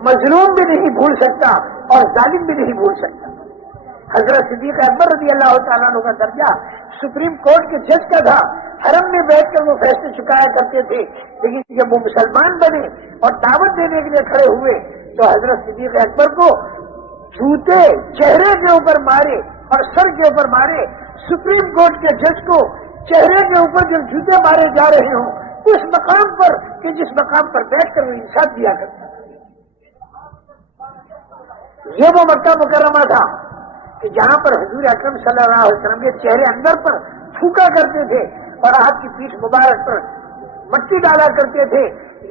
مظلوم بھی نہیں بھول سکتا اور ظالم بھی نہیں بھول سکتا۔ حضرت صدیق اکبر رضی اللہ تعالیٰ عنہ کا درجہ سپریم کورٹ کے جج کا تھا، حرم میں بیٹھ کر وہ فیصلے چکایا کرتے تھے، لیکن جب وہ مسلمان بنے اور دعوت دینے کے لیے کھڑے ہوئے تو حضرت صدیق اکبر کو جوتے چہرے کے اوپر مارے اور سر کے اوپر مارے۔ سپریم کورٹ کے جج کو چہرے کے اوپر جب جوتے مارے جا رہے ہوں اس مقام پر کہ جس مقام پر بیٹھ کر وہ انصاف دیا کرتا، یہ وہ مکہ مکرمہ تھا کہ جہاں پر حضور اکرم صلی اللہ علیہ وسلم کے چہرے اندر پر تھوکا کرتے تھے اور آپ کی پیٹھ مبارک پر مٹی ڈالا کرتے تھے۔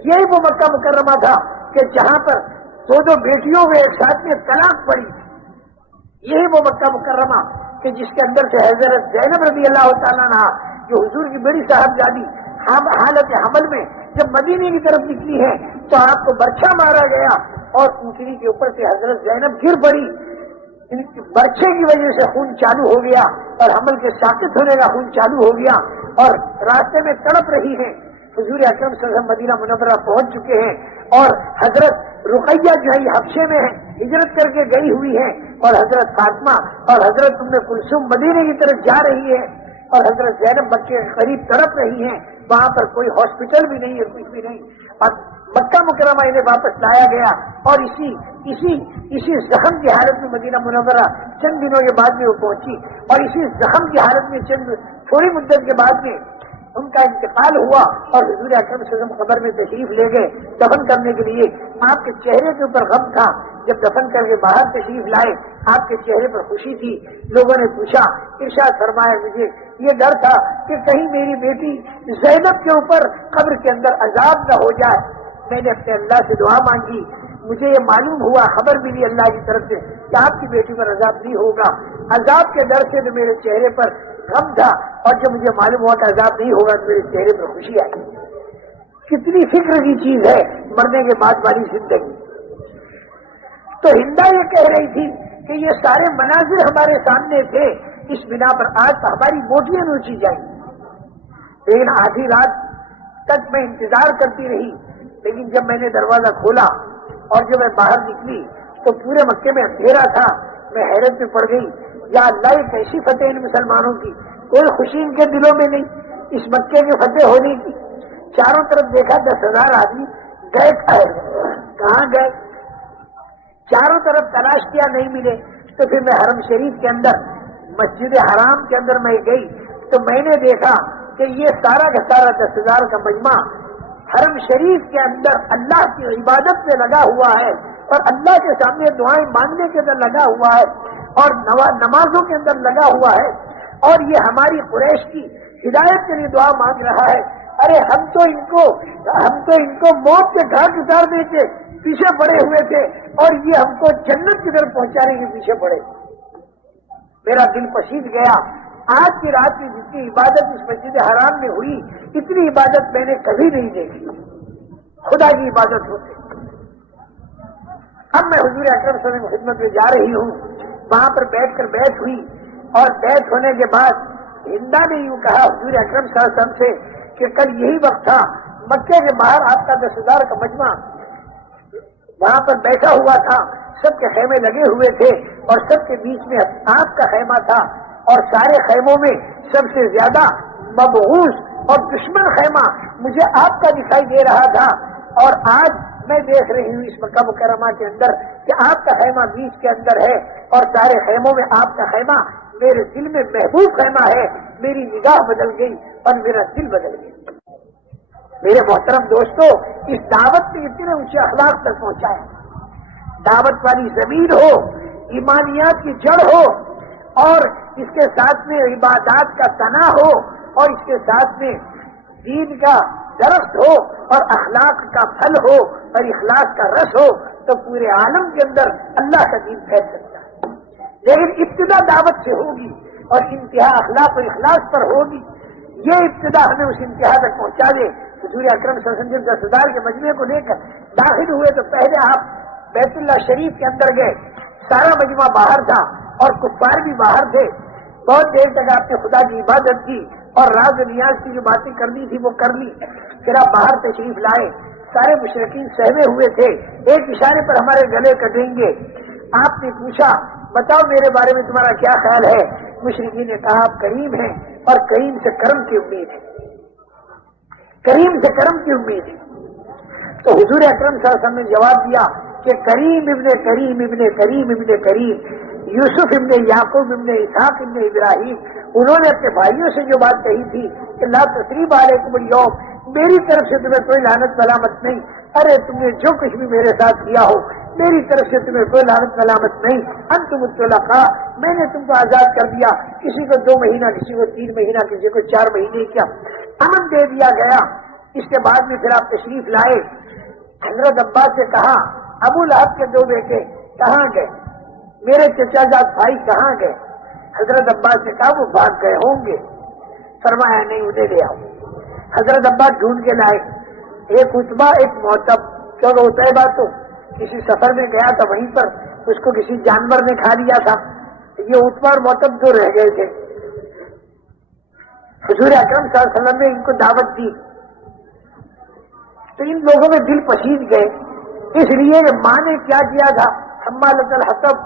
یہی وہ مکہ مکرمہ تھا کہ جہاں پر دو بیٹیوں میں ایک ساتھ میں طلاق پڑی، یہی وہ مکہ مکرمہ کہ جس کے اندر سے حضرت زینب رضی اللہ تعالیٰ عنہا جو حضور کی بڑی صاحبزادی حالت حمل میں جب مدینے کی طرف نکلی ہے تو آپ کو برچھا مارا گیا اور اونٹنی کے اوپر سے حضرت زینب گر پڑی، برچھے کی وجہ سے خون چالو ہو گیا اور حمل کے ساکت ہونے کا خون چالو ہو گیا اور راستے میں تڑپ رہی ہیں۔ حضور اکرم صلی اللہ علیہ وسلم مدینہ منورہ پہنچ چکے ہیں اور حضرت رقیہ جو ہے یہ حبشے میں ہے، ہجرت کر کے گئی ہوئی ہے اور حضرت فاطمہ اور حضرت ام کلثوم مدینے کی طرف جا رہی ہے اور حضرت زینب بچے کے قریب تڑپ رہی ہیں، وہاں پر کوئی ہاسپٹل بھی نہیں ہے، کچھ بھی نہیں، اور مکہ مکرمہ انہیں واپس لایا گیا اور اسی زخم کی حالت میں مدینہ منورہ چند دنوں کے بعد میں وہ پہنچی اور اسی زخم کی حالت میں تھوڑی مدت کے بعد میں ان کا انتقال ہوا اور حضور اکرم صلی اللہ علیہ وسلم قبر میں تشریف لے گئے دفن کرنے کے لیے۔ آپ کے چہرے کے اوپر غم تھا، جب دفن کر کے باہر تشریف لائے آپ کے چہرے پر خوشی تھی۔ لوگوں نے پوچھا، ارشاد فرمایا مجھے یہ ڈر تھا کہ کہیں میری بیٹی زینب کے اوپر قبر کے اندر عذاب نہ ہو جائے۔ میں نے اپنے اللہ سے دعا مانگی، مجھے یہ معلوم ہوا، خبر ملی اللہ کی طرف سے کہ آپ کی بیٹی پر عذاب نہیں ہوگا۔ عذاب کے ڈر سے تو میرے چہرے پر غم تھا اور جب مجھے معلوم ہوا کہ عذاب نہیں ہوگا تو میرے چہرے پر خوشی آئی۔ کتنی فکر کی چیز ہے مرنے کے بعد والی زندگی۔ تو ہندا یہ کہہ رہی تھی کہ یہ سارے مناظر ہمارے سامنے تھے، اس بنا پر آج ہماری موٹیاں نوچی جائیں، لیکن آدھی رات تک میں انتظار کرتی رہی، لیکن جب میں نے دروازہ کھولا اور جب میں باہر نکلی تو پورے مکے میں اندھیرا تھا۔ میں حیرت میں پڑ گئی، یا اللہ یہ کیسی فتح ان مسلمانوں کی، کوئی خوشی ان کے دلوں میں نہیں اس مکے کے فتح ہونے کی۔ چاروں طرف دیکھا 10,000 آدمی گئے کہاں گئے؟ چاروں طرف تلاش کیا، نہیں ملے، تو پھر میں حرم شریف کے اندر مسجد حرام کے اندر میں گئی تو میں نے دیکھا کہ یہ سارا کا سارا 10,000 کا مجمع حرم شریف کے اندر اللہ کی عبادت میں لگا ہوا ہے اور اللہ کے سامنے دعائیں مانگنے کے اندر لگا ہوا ہے اور نمازوں کے اندر لگا ہوا ہے، اور یہ ہماری قریش کی ہدایت کے لیے دعا مانگ رہا ہے۔ ارے ہم تو ان کو موت کے گھاٹ اتارنے کے پیچھے پڑے ہوئے تھے اور یہ ہم کو جنت کی طرف پہنچانے کے پیچھے پڑے۔ میرا دل پسند گیا۔ آج کی رات میں جتنی عبادت اس مسجد حرام میں ہوئی، اتنی عبادت میں نے کبھی نہیں دیکھی، خدا کی عبادت ہوتی۔ اب میں حضور اکرم صلی اللہ علیہ وسلم کی خدمت میں جا رہی ہوں، وہاں پر بیٹھ کر بیعت ہوئی، اور بیعت ہونے کے بعد ہندا نے یوں کہا حضور اکرم صلی اللہ علیہ وسلم سے کہ کل یہی وقت تھا، مکے کے باہر آپ کا 10,000 کا مجمع وہاں پر بیٹھا ہوا تھا، سب کے خیمے لگے ہوئے تھے اور سب کے بیچ میں آپ کا خیمہ تھا، اور سارے خیموں میں سب سے زیادہ مبعوث اور دشمن خیمہ مجھے آپ کا دکھائی دے رہا تھا، اور آج میں دیکھ رہی ہوں اس مکہ مکرمہ کے اندر کہ آپ کا خیمہ بیچ کے اندر ہے اور سارے خیموں میں آپ کا خیمہ میرے دل میں محبوب خیمہ ہے۔ میری نگاہ بدل گئی اور میرا دل بدل گیا۔ میرے محترم دوستو، اس دعوت نے اتنے اونچے اخلاق تک پہنچایا۔ دعوت والی زمین ہو، ایمانیات کی جڑ ہو، اور اس کے ساتھ میں عبادات کا تنا ہو، اور اس کے ساتھ میں دین کا درخت ہو اور اخلاق کا پھل ہو اور اخلاق کا رس ہو، تو پورے عالم کے اندر اللہ کا دین پھیل سکتا ہے۔ لیکن ابتدا دعوت سے ہوگی اور انتہا اخلاق و اخلاص پر ہوگی۔ یہ ابتدا ہمیں اس انتہا تک پہنچا دے۔ حضور اکرم صلی اللہ علیہ وسلم 10,000 کے مجمع کو لے کر داخل ہوئے تو پہلے آپ بیت اللہ شریف کے اندر گئے، سارا مجمع باہر تھا اور کفار بھی باہر تھے۔ بہت دیر تک آپ نے خدا کی عبادت کی اور راز و نیاز کی جو باتیں کرنی تھی وہ کر لی۔ پھر آپ باہر تشریف لائے، سارے مشرکین سہمے ہوئے تھے، ایک اشارے پر ہمارے گلے کٹیں گے۔ آپ نے پوچھا بتاؤ میرے بارے میں تمہارا کیا خیال ہے؟ مشرکین نے کہا آپ کریم ہیں اور کریم سے کرم کی امید ہے، کریم سے کرم کی امید ہے۔ تو حضور اکرم صلی اللہ علیہ وسلم نے جواب دیا کہ کریم ابن کریم ابن کریم ابن کریم، یوسف ابن یعقوب ابن اسحاق ابن ابراہیم، انہوں نے اپنے بھائیوں سے جو بات کہی تھی کہ لا تثریب علیکم اليوم، میری طرف سے تمہیں کوئی لعنت ملامت نہیں، ارے تم نے جو کچھ بھی میرے ساتھ کیا ہو میری طرف سے تمہیں کوئی لعنت ملامت نہیں، انتم الطلقاء، میں نے تم کو آزاد کر دیا، کسی کو 2 مہینہ، کسی کو 3 مہینہ، کسی کو 4 مہینے کیا امن دے دیا گیا۔ اس کے بعد میں پھر آپ تشریف لائے۔ حضرت عباس سے کہا ابو لہب کے 2 بیٹے کہاں گئے؟ میرے چچا جاد بھائی کہاں گئے؟ حضرت عباس نے کہا وہ بھاگ گئے ہوں گے۔ فرمایا نہیں، انہیں لے آؤ۔ حضرت عباس ڈھونڈ کے لائے، ایک عتبہ ایک معتب، کیونکہ عتیبہ تو کسی سفر میں گیا تھا، وہیں پر اس کو کسی جانور نے کھا لیا تھا، یہ عتبہ اور معتب جو رہ گئے تھے۔ حضور اکرم صلی اللہ علیہ وسلم نے ان کو دعوت دی تو ان لوگوں میں دل پسند گئے، اس لیے کہ ماں نے کیا کیا تھا حمالۃ الحطب،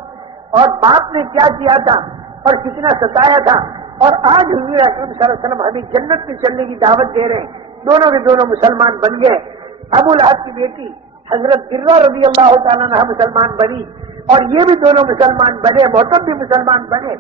اور باپ نے کیا کیا تھا اور کتنا ستایا تھا، اور آج حضور اکرم صلی اللہ علیہ وسلم ہمیں جنت میں چلنے کی دعوت دے رہے ہیں۔ دونوں کے دونوں مسلمان بن گئے۔ ابو لہب کی بیٹی حضرت برہ رضی اللہ تعالیٰ عنہ مسلمان بنی اور یہ بھی دونوں مسلمان بنے، معتب بھی مسلمان بنے۔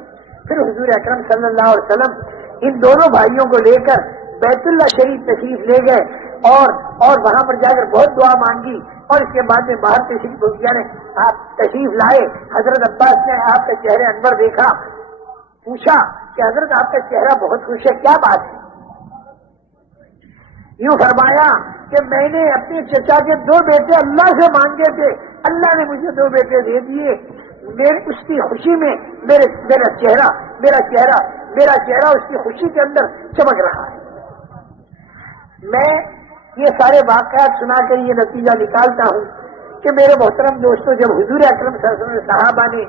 پھر حضور اکرم صلی اللہ علیہ وسلم ان دونوں بھائیوں کو لے کر بیت اللہ شریف تشریف لے گئے اور وہاں پر جا کر بہت دعا مانگی، اور اس کے بعد میں باہر تشریف یعنی آپ تشریف لائے۔ حضرت عباس نے آپ کا چہرے انور دیکھا، پوچھا کہ حضرت آپ کا چہرہ بہت خوش ہے، کیا بات ہے؟ یوں فرمایا کہ میں نے اپنے چچا کے 2 بیٹے اللہ سے مانگے تھے، اللہ نے مجھے 2 بیٹے دے دیے، اس کی خوشی میں میرا چہرہ اس کی خوشی کے اندر چمک رہا ہے۔ میں یہ سارے واقعات سنا کر یہ نتیجہ نکالتا ہوں کہ میرے محترم دوستوں، جب حضور اکرم صلی اللہ علیہ وسلم صحابہ نے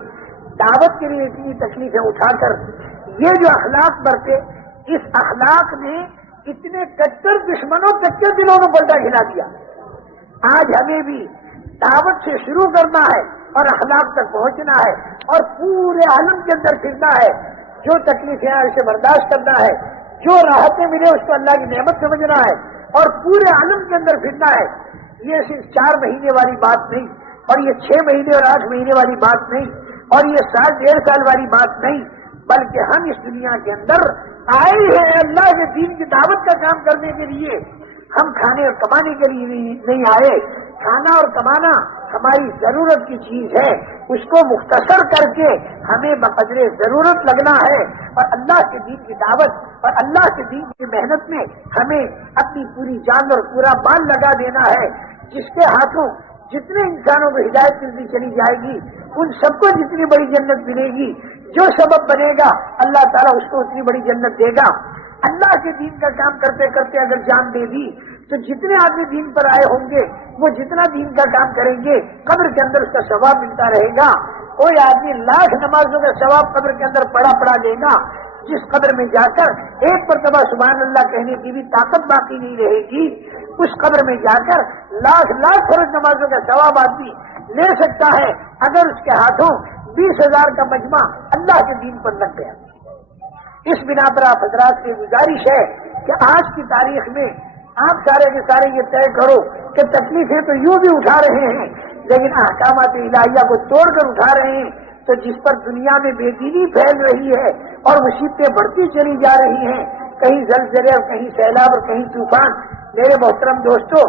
دعوت کے لیے اتنی تکلیفیں اٹھا کر یہ جو اخلاق برتے، اس اخلاق نے اتنے کٹر دشمنوں تک کے دلوں کو پلٹا کھلا دیا۔ آج ہمیں بھی دعوت سے شروع کرنا ہے اور اخلاق تک پہنچنا ہے اور پورے عالم کے اندر پھرنا ہے، جو تکلیفیں ہیں اسے برداشت کرنا ہے، جو راحتیں ملے اس کو اللہ کی نعمت سمجھنا ہے اور پورے عالم کے اندر پھرنا ہے۔ یہ صرف 4 مہینے والی بات نہیں، اور یہ 6 مہینے اور 8 مہینے والی بات نہیں، اور یہ 1.5 سال والی بات نہیں، بلکہ ہم اس دنیا کے اندر آئے ہیں اللہ کے دین کی دعوت کا کام کرنے کے لیے. ہم کھانے اور کمانے کے لیے نہیں آئے. کھانا اور کمانا ہماری ضرورت کی چیز ہے، اس کو مختصر کر کے ہمیں بقدر ضرورت لگنا ہے، اور اللہ کے دین کی دعوت اور اللہ کے دین کی محنت میں ہمیں اپنی پوری جان اور پورا مال لگا دینا ہے. جس کے ہاتھوں جتنے انسانوں کو ہدایت ملتی چلی جائے گی، ان سب کو جتنی بڑی جنت ملے گی. جو سبب بنے گا اللہ تعالیٰ اس کو اتنی بڑی جنت دے گا. اللہ کے دین کا کام کرتے کرتے اگر جان دے دی تو جتنے آدمی دین پر آئے ہوں گے وہ جتنا دین کا کام کریں گے قبر کے اندر اس کا ثواب ملتا رہے گا. کوئی آدمی 1,00,000 نمازوں کا ثواب قبر کے اندر پڑا دے گا، جس قبر میں جا کر ایک مرتبہ سبحان اللہ کہنے کی بھی طاقت باقی نہیں رہے گی، اس قبر میں جا کر لاکھ فرض نمازوں کا ثواب آدمی لے سکتا ہے اگر اس کے ہاتھوں 20,000 کا مجمع اللہ کے دین پر لگ گیا. اس بنا پر آپ حضرات سے گزارش ہے کہ آج کی تاریخ میں آپ سارے کے سارے یہ طے کرو کہ تکلیفیں تو یوں بھی اٹھا رہے ہیں لیکن احکامات الہیہ کو توڑ کر اٹھا رہے ہیں، تو جس پر دنیا میں بے دینی پھیل رہی ہے اور مصیبتیں بڑھتی چلی جا رہی ہیں، کہیں زلزلے اور کہیں سیلاب اور کہیں طوفان. میرے محترم دوستو،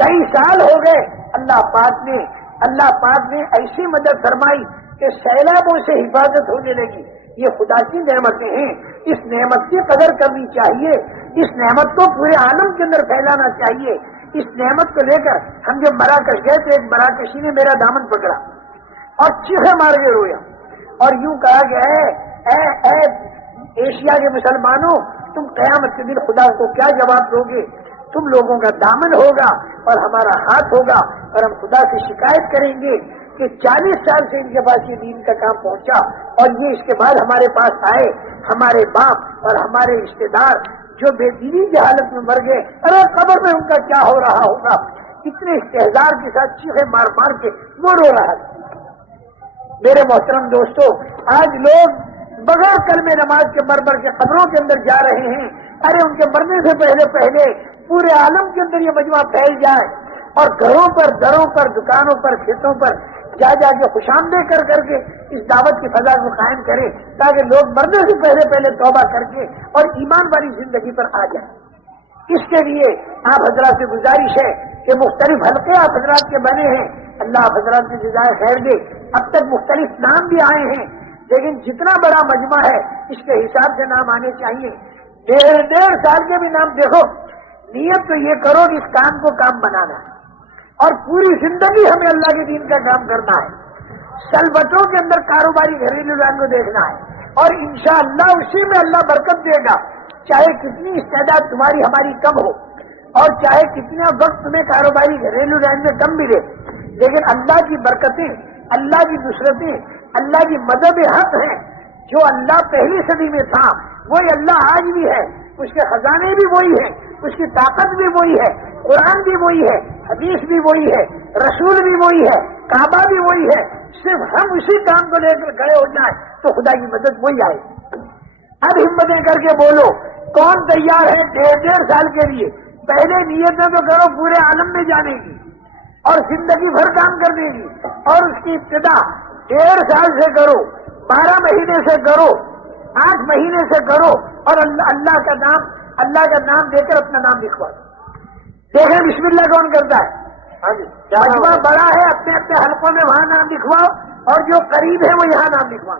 کئی سال ہو گئے اللہ پاک نے ایسی مدد فرمائی کہ سیلابوں سے حفاظت ہونے لگی. یہ خدا کی نعمتیں ہیں، اس نعمت کی قدر کرنی چاہیے، اس نعمت کو پورے عالم کے اندر پھیلانا چاہیے. اس نعمت کو لے کر ہم جب مراکش گئے تو ایک مراکشی نے میرا دامن پکڑا اور چیخے مار کے رویا اور یوں کہا کہ اے ایشیا کے مسلمانوں، تم قیامت کے دن خدا کو کیا جواب دو گے؟ تم لوگوں کا دامن ہوگا اور ہمارا ہاتھ ہوگا، اور ہم خدا سے شکایت کریں گے کہ 40 سال سے ان کے پاس یہ دین کا کام پہنچا اور یہ اس کے بعد ہمارے پاس آئے، ہمارے باپ اور ہمارے رشتے دار جو بے دینی کی حالت میں مر گئے، ارے قبر میں ان کا کیا ہو رہا ہوگا. اتنے استحزار کے ساتھ چیخے مار کے وہ رو رہا تھا. میرے محترم دوستو، آج لوگ بغیر کلمہ نماز کے مر کے قبروں کے اندر جا رہے ہیں. ارے ان کے مرنے سے پہلے پورے عالم کے اندر یہ مجمع پھیل جائے اور گھروں پر، دروں پر، دکانوں پر، کھیتوں پر جا کے خوشامدید کر کے اس دعوت کی فضا کو قائم کرے تاکہ لوگ مرنے سے پہلے توبہ کر کے اور ایمان والی زندگی پر آ جائیں. اس کے لیے آپ حضرات سے گزارش ہے کہ مختلف حلقے آپ حضرات کے بنے ہیں، اللہ آپ حضرات کی جزائے خیر دے. اب تک مختلف نام بھی آئے ہیں لیکن جتنا بڑا مجمع ہے اس کے حساب سے نام آنے چاہیے. 1.5 سال کے بھی نام دیکھو. نیت تو یہ کرو کہ اس کام کو کام بنانا ہے اور پوری زندگی ہمیں اللہ کے دین کا کام کرنا ہے. سلبتوں کے اندر کاروباری گھریلو رنگ کو دیکھنا ہے اور انشاءاللہ اسی میں اللہ برکت دے گا. چاہے کتنی استعداد تمہاری ہماری کم ہو اور چاہے کتنا وقت تمہیں کاروباری گھریلو رنگ میں کم ملے، لیکن اللہ کی برکتیں، اللہ کی نصرتیں، اللہ کی مدد حق ہیں. جو اللہ پہلی صدی میں تھا وہی اللہ آج بھی ہے. اس کے خزانے بھی وہی ہیں، اس کی طاقت بھی وہی ہے، قرآن بھی وہی ہے، حدیث بھی وہی ہے، رسول بھی وہی ہے، کعبہ بھی وہی ہے. صرف ہم اسی کام کو لے کر کھڑے ہو جائیں تو خدا کی مدد وہی آئے. اب ہمتیں کر کے بولو، کون تیار ہے 1.5 سال کے لیے؟ پہلے نیتیں تو کرو پورے عالم میں جانے کی اور زندگی بھر کام کرنے کی، اور اس کی ابتدا 1.5 سال سے کرو، 12 مہینے سے کرو، 8 مہینے سے کرو، اور اللہ کا نام دے کر اپنا نام لکھواؤ. دیکھیں بسم اللہ کون کرتا ہے؟ مجمع بڑا ہے، اپنے اپنے حلقوں میں وہاں نام لکھواؤ اور جو قریب ہے وہ یہاں نام لکھواؤ.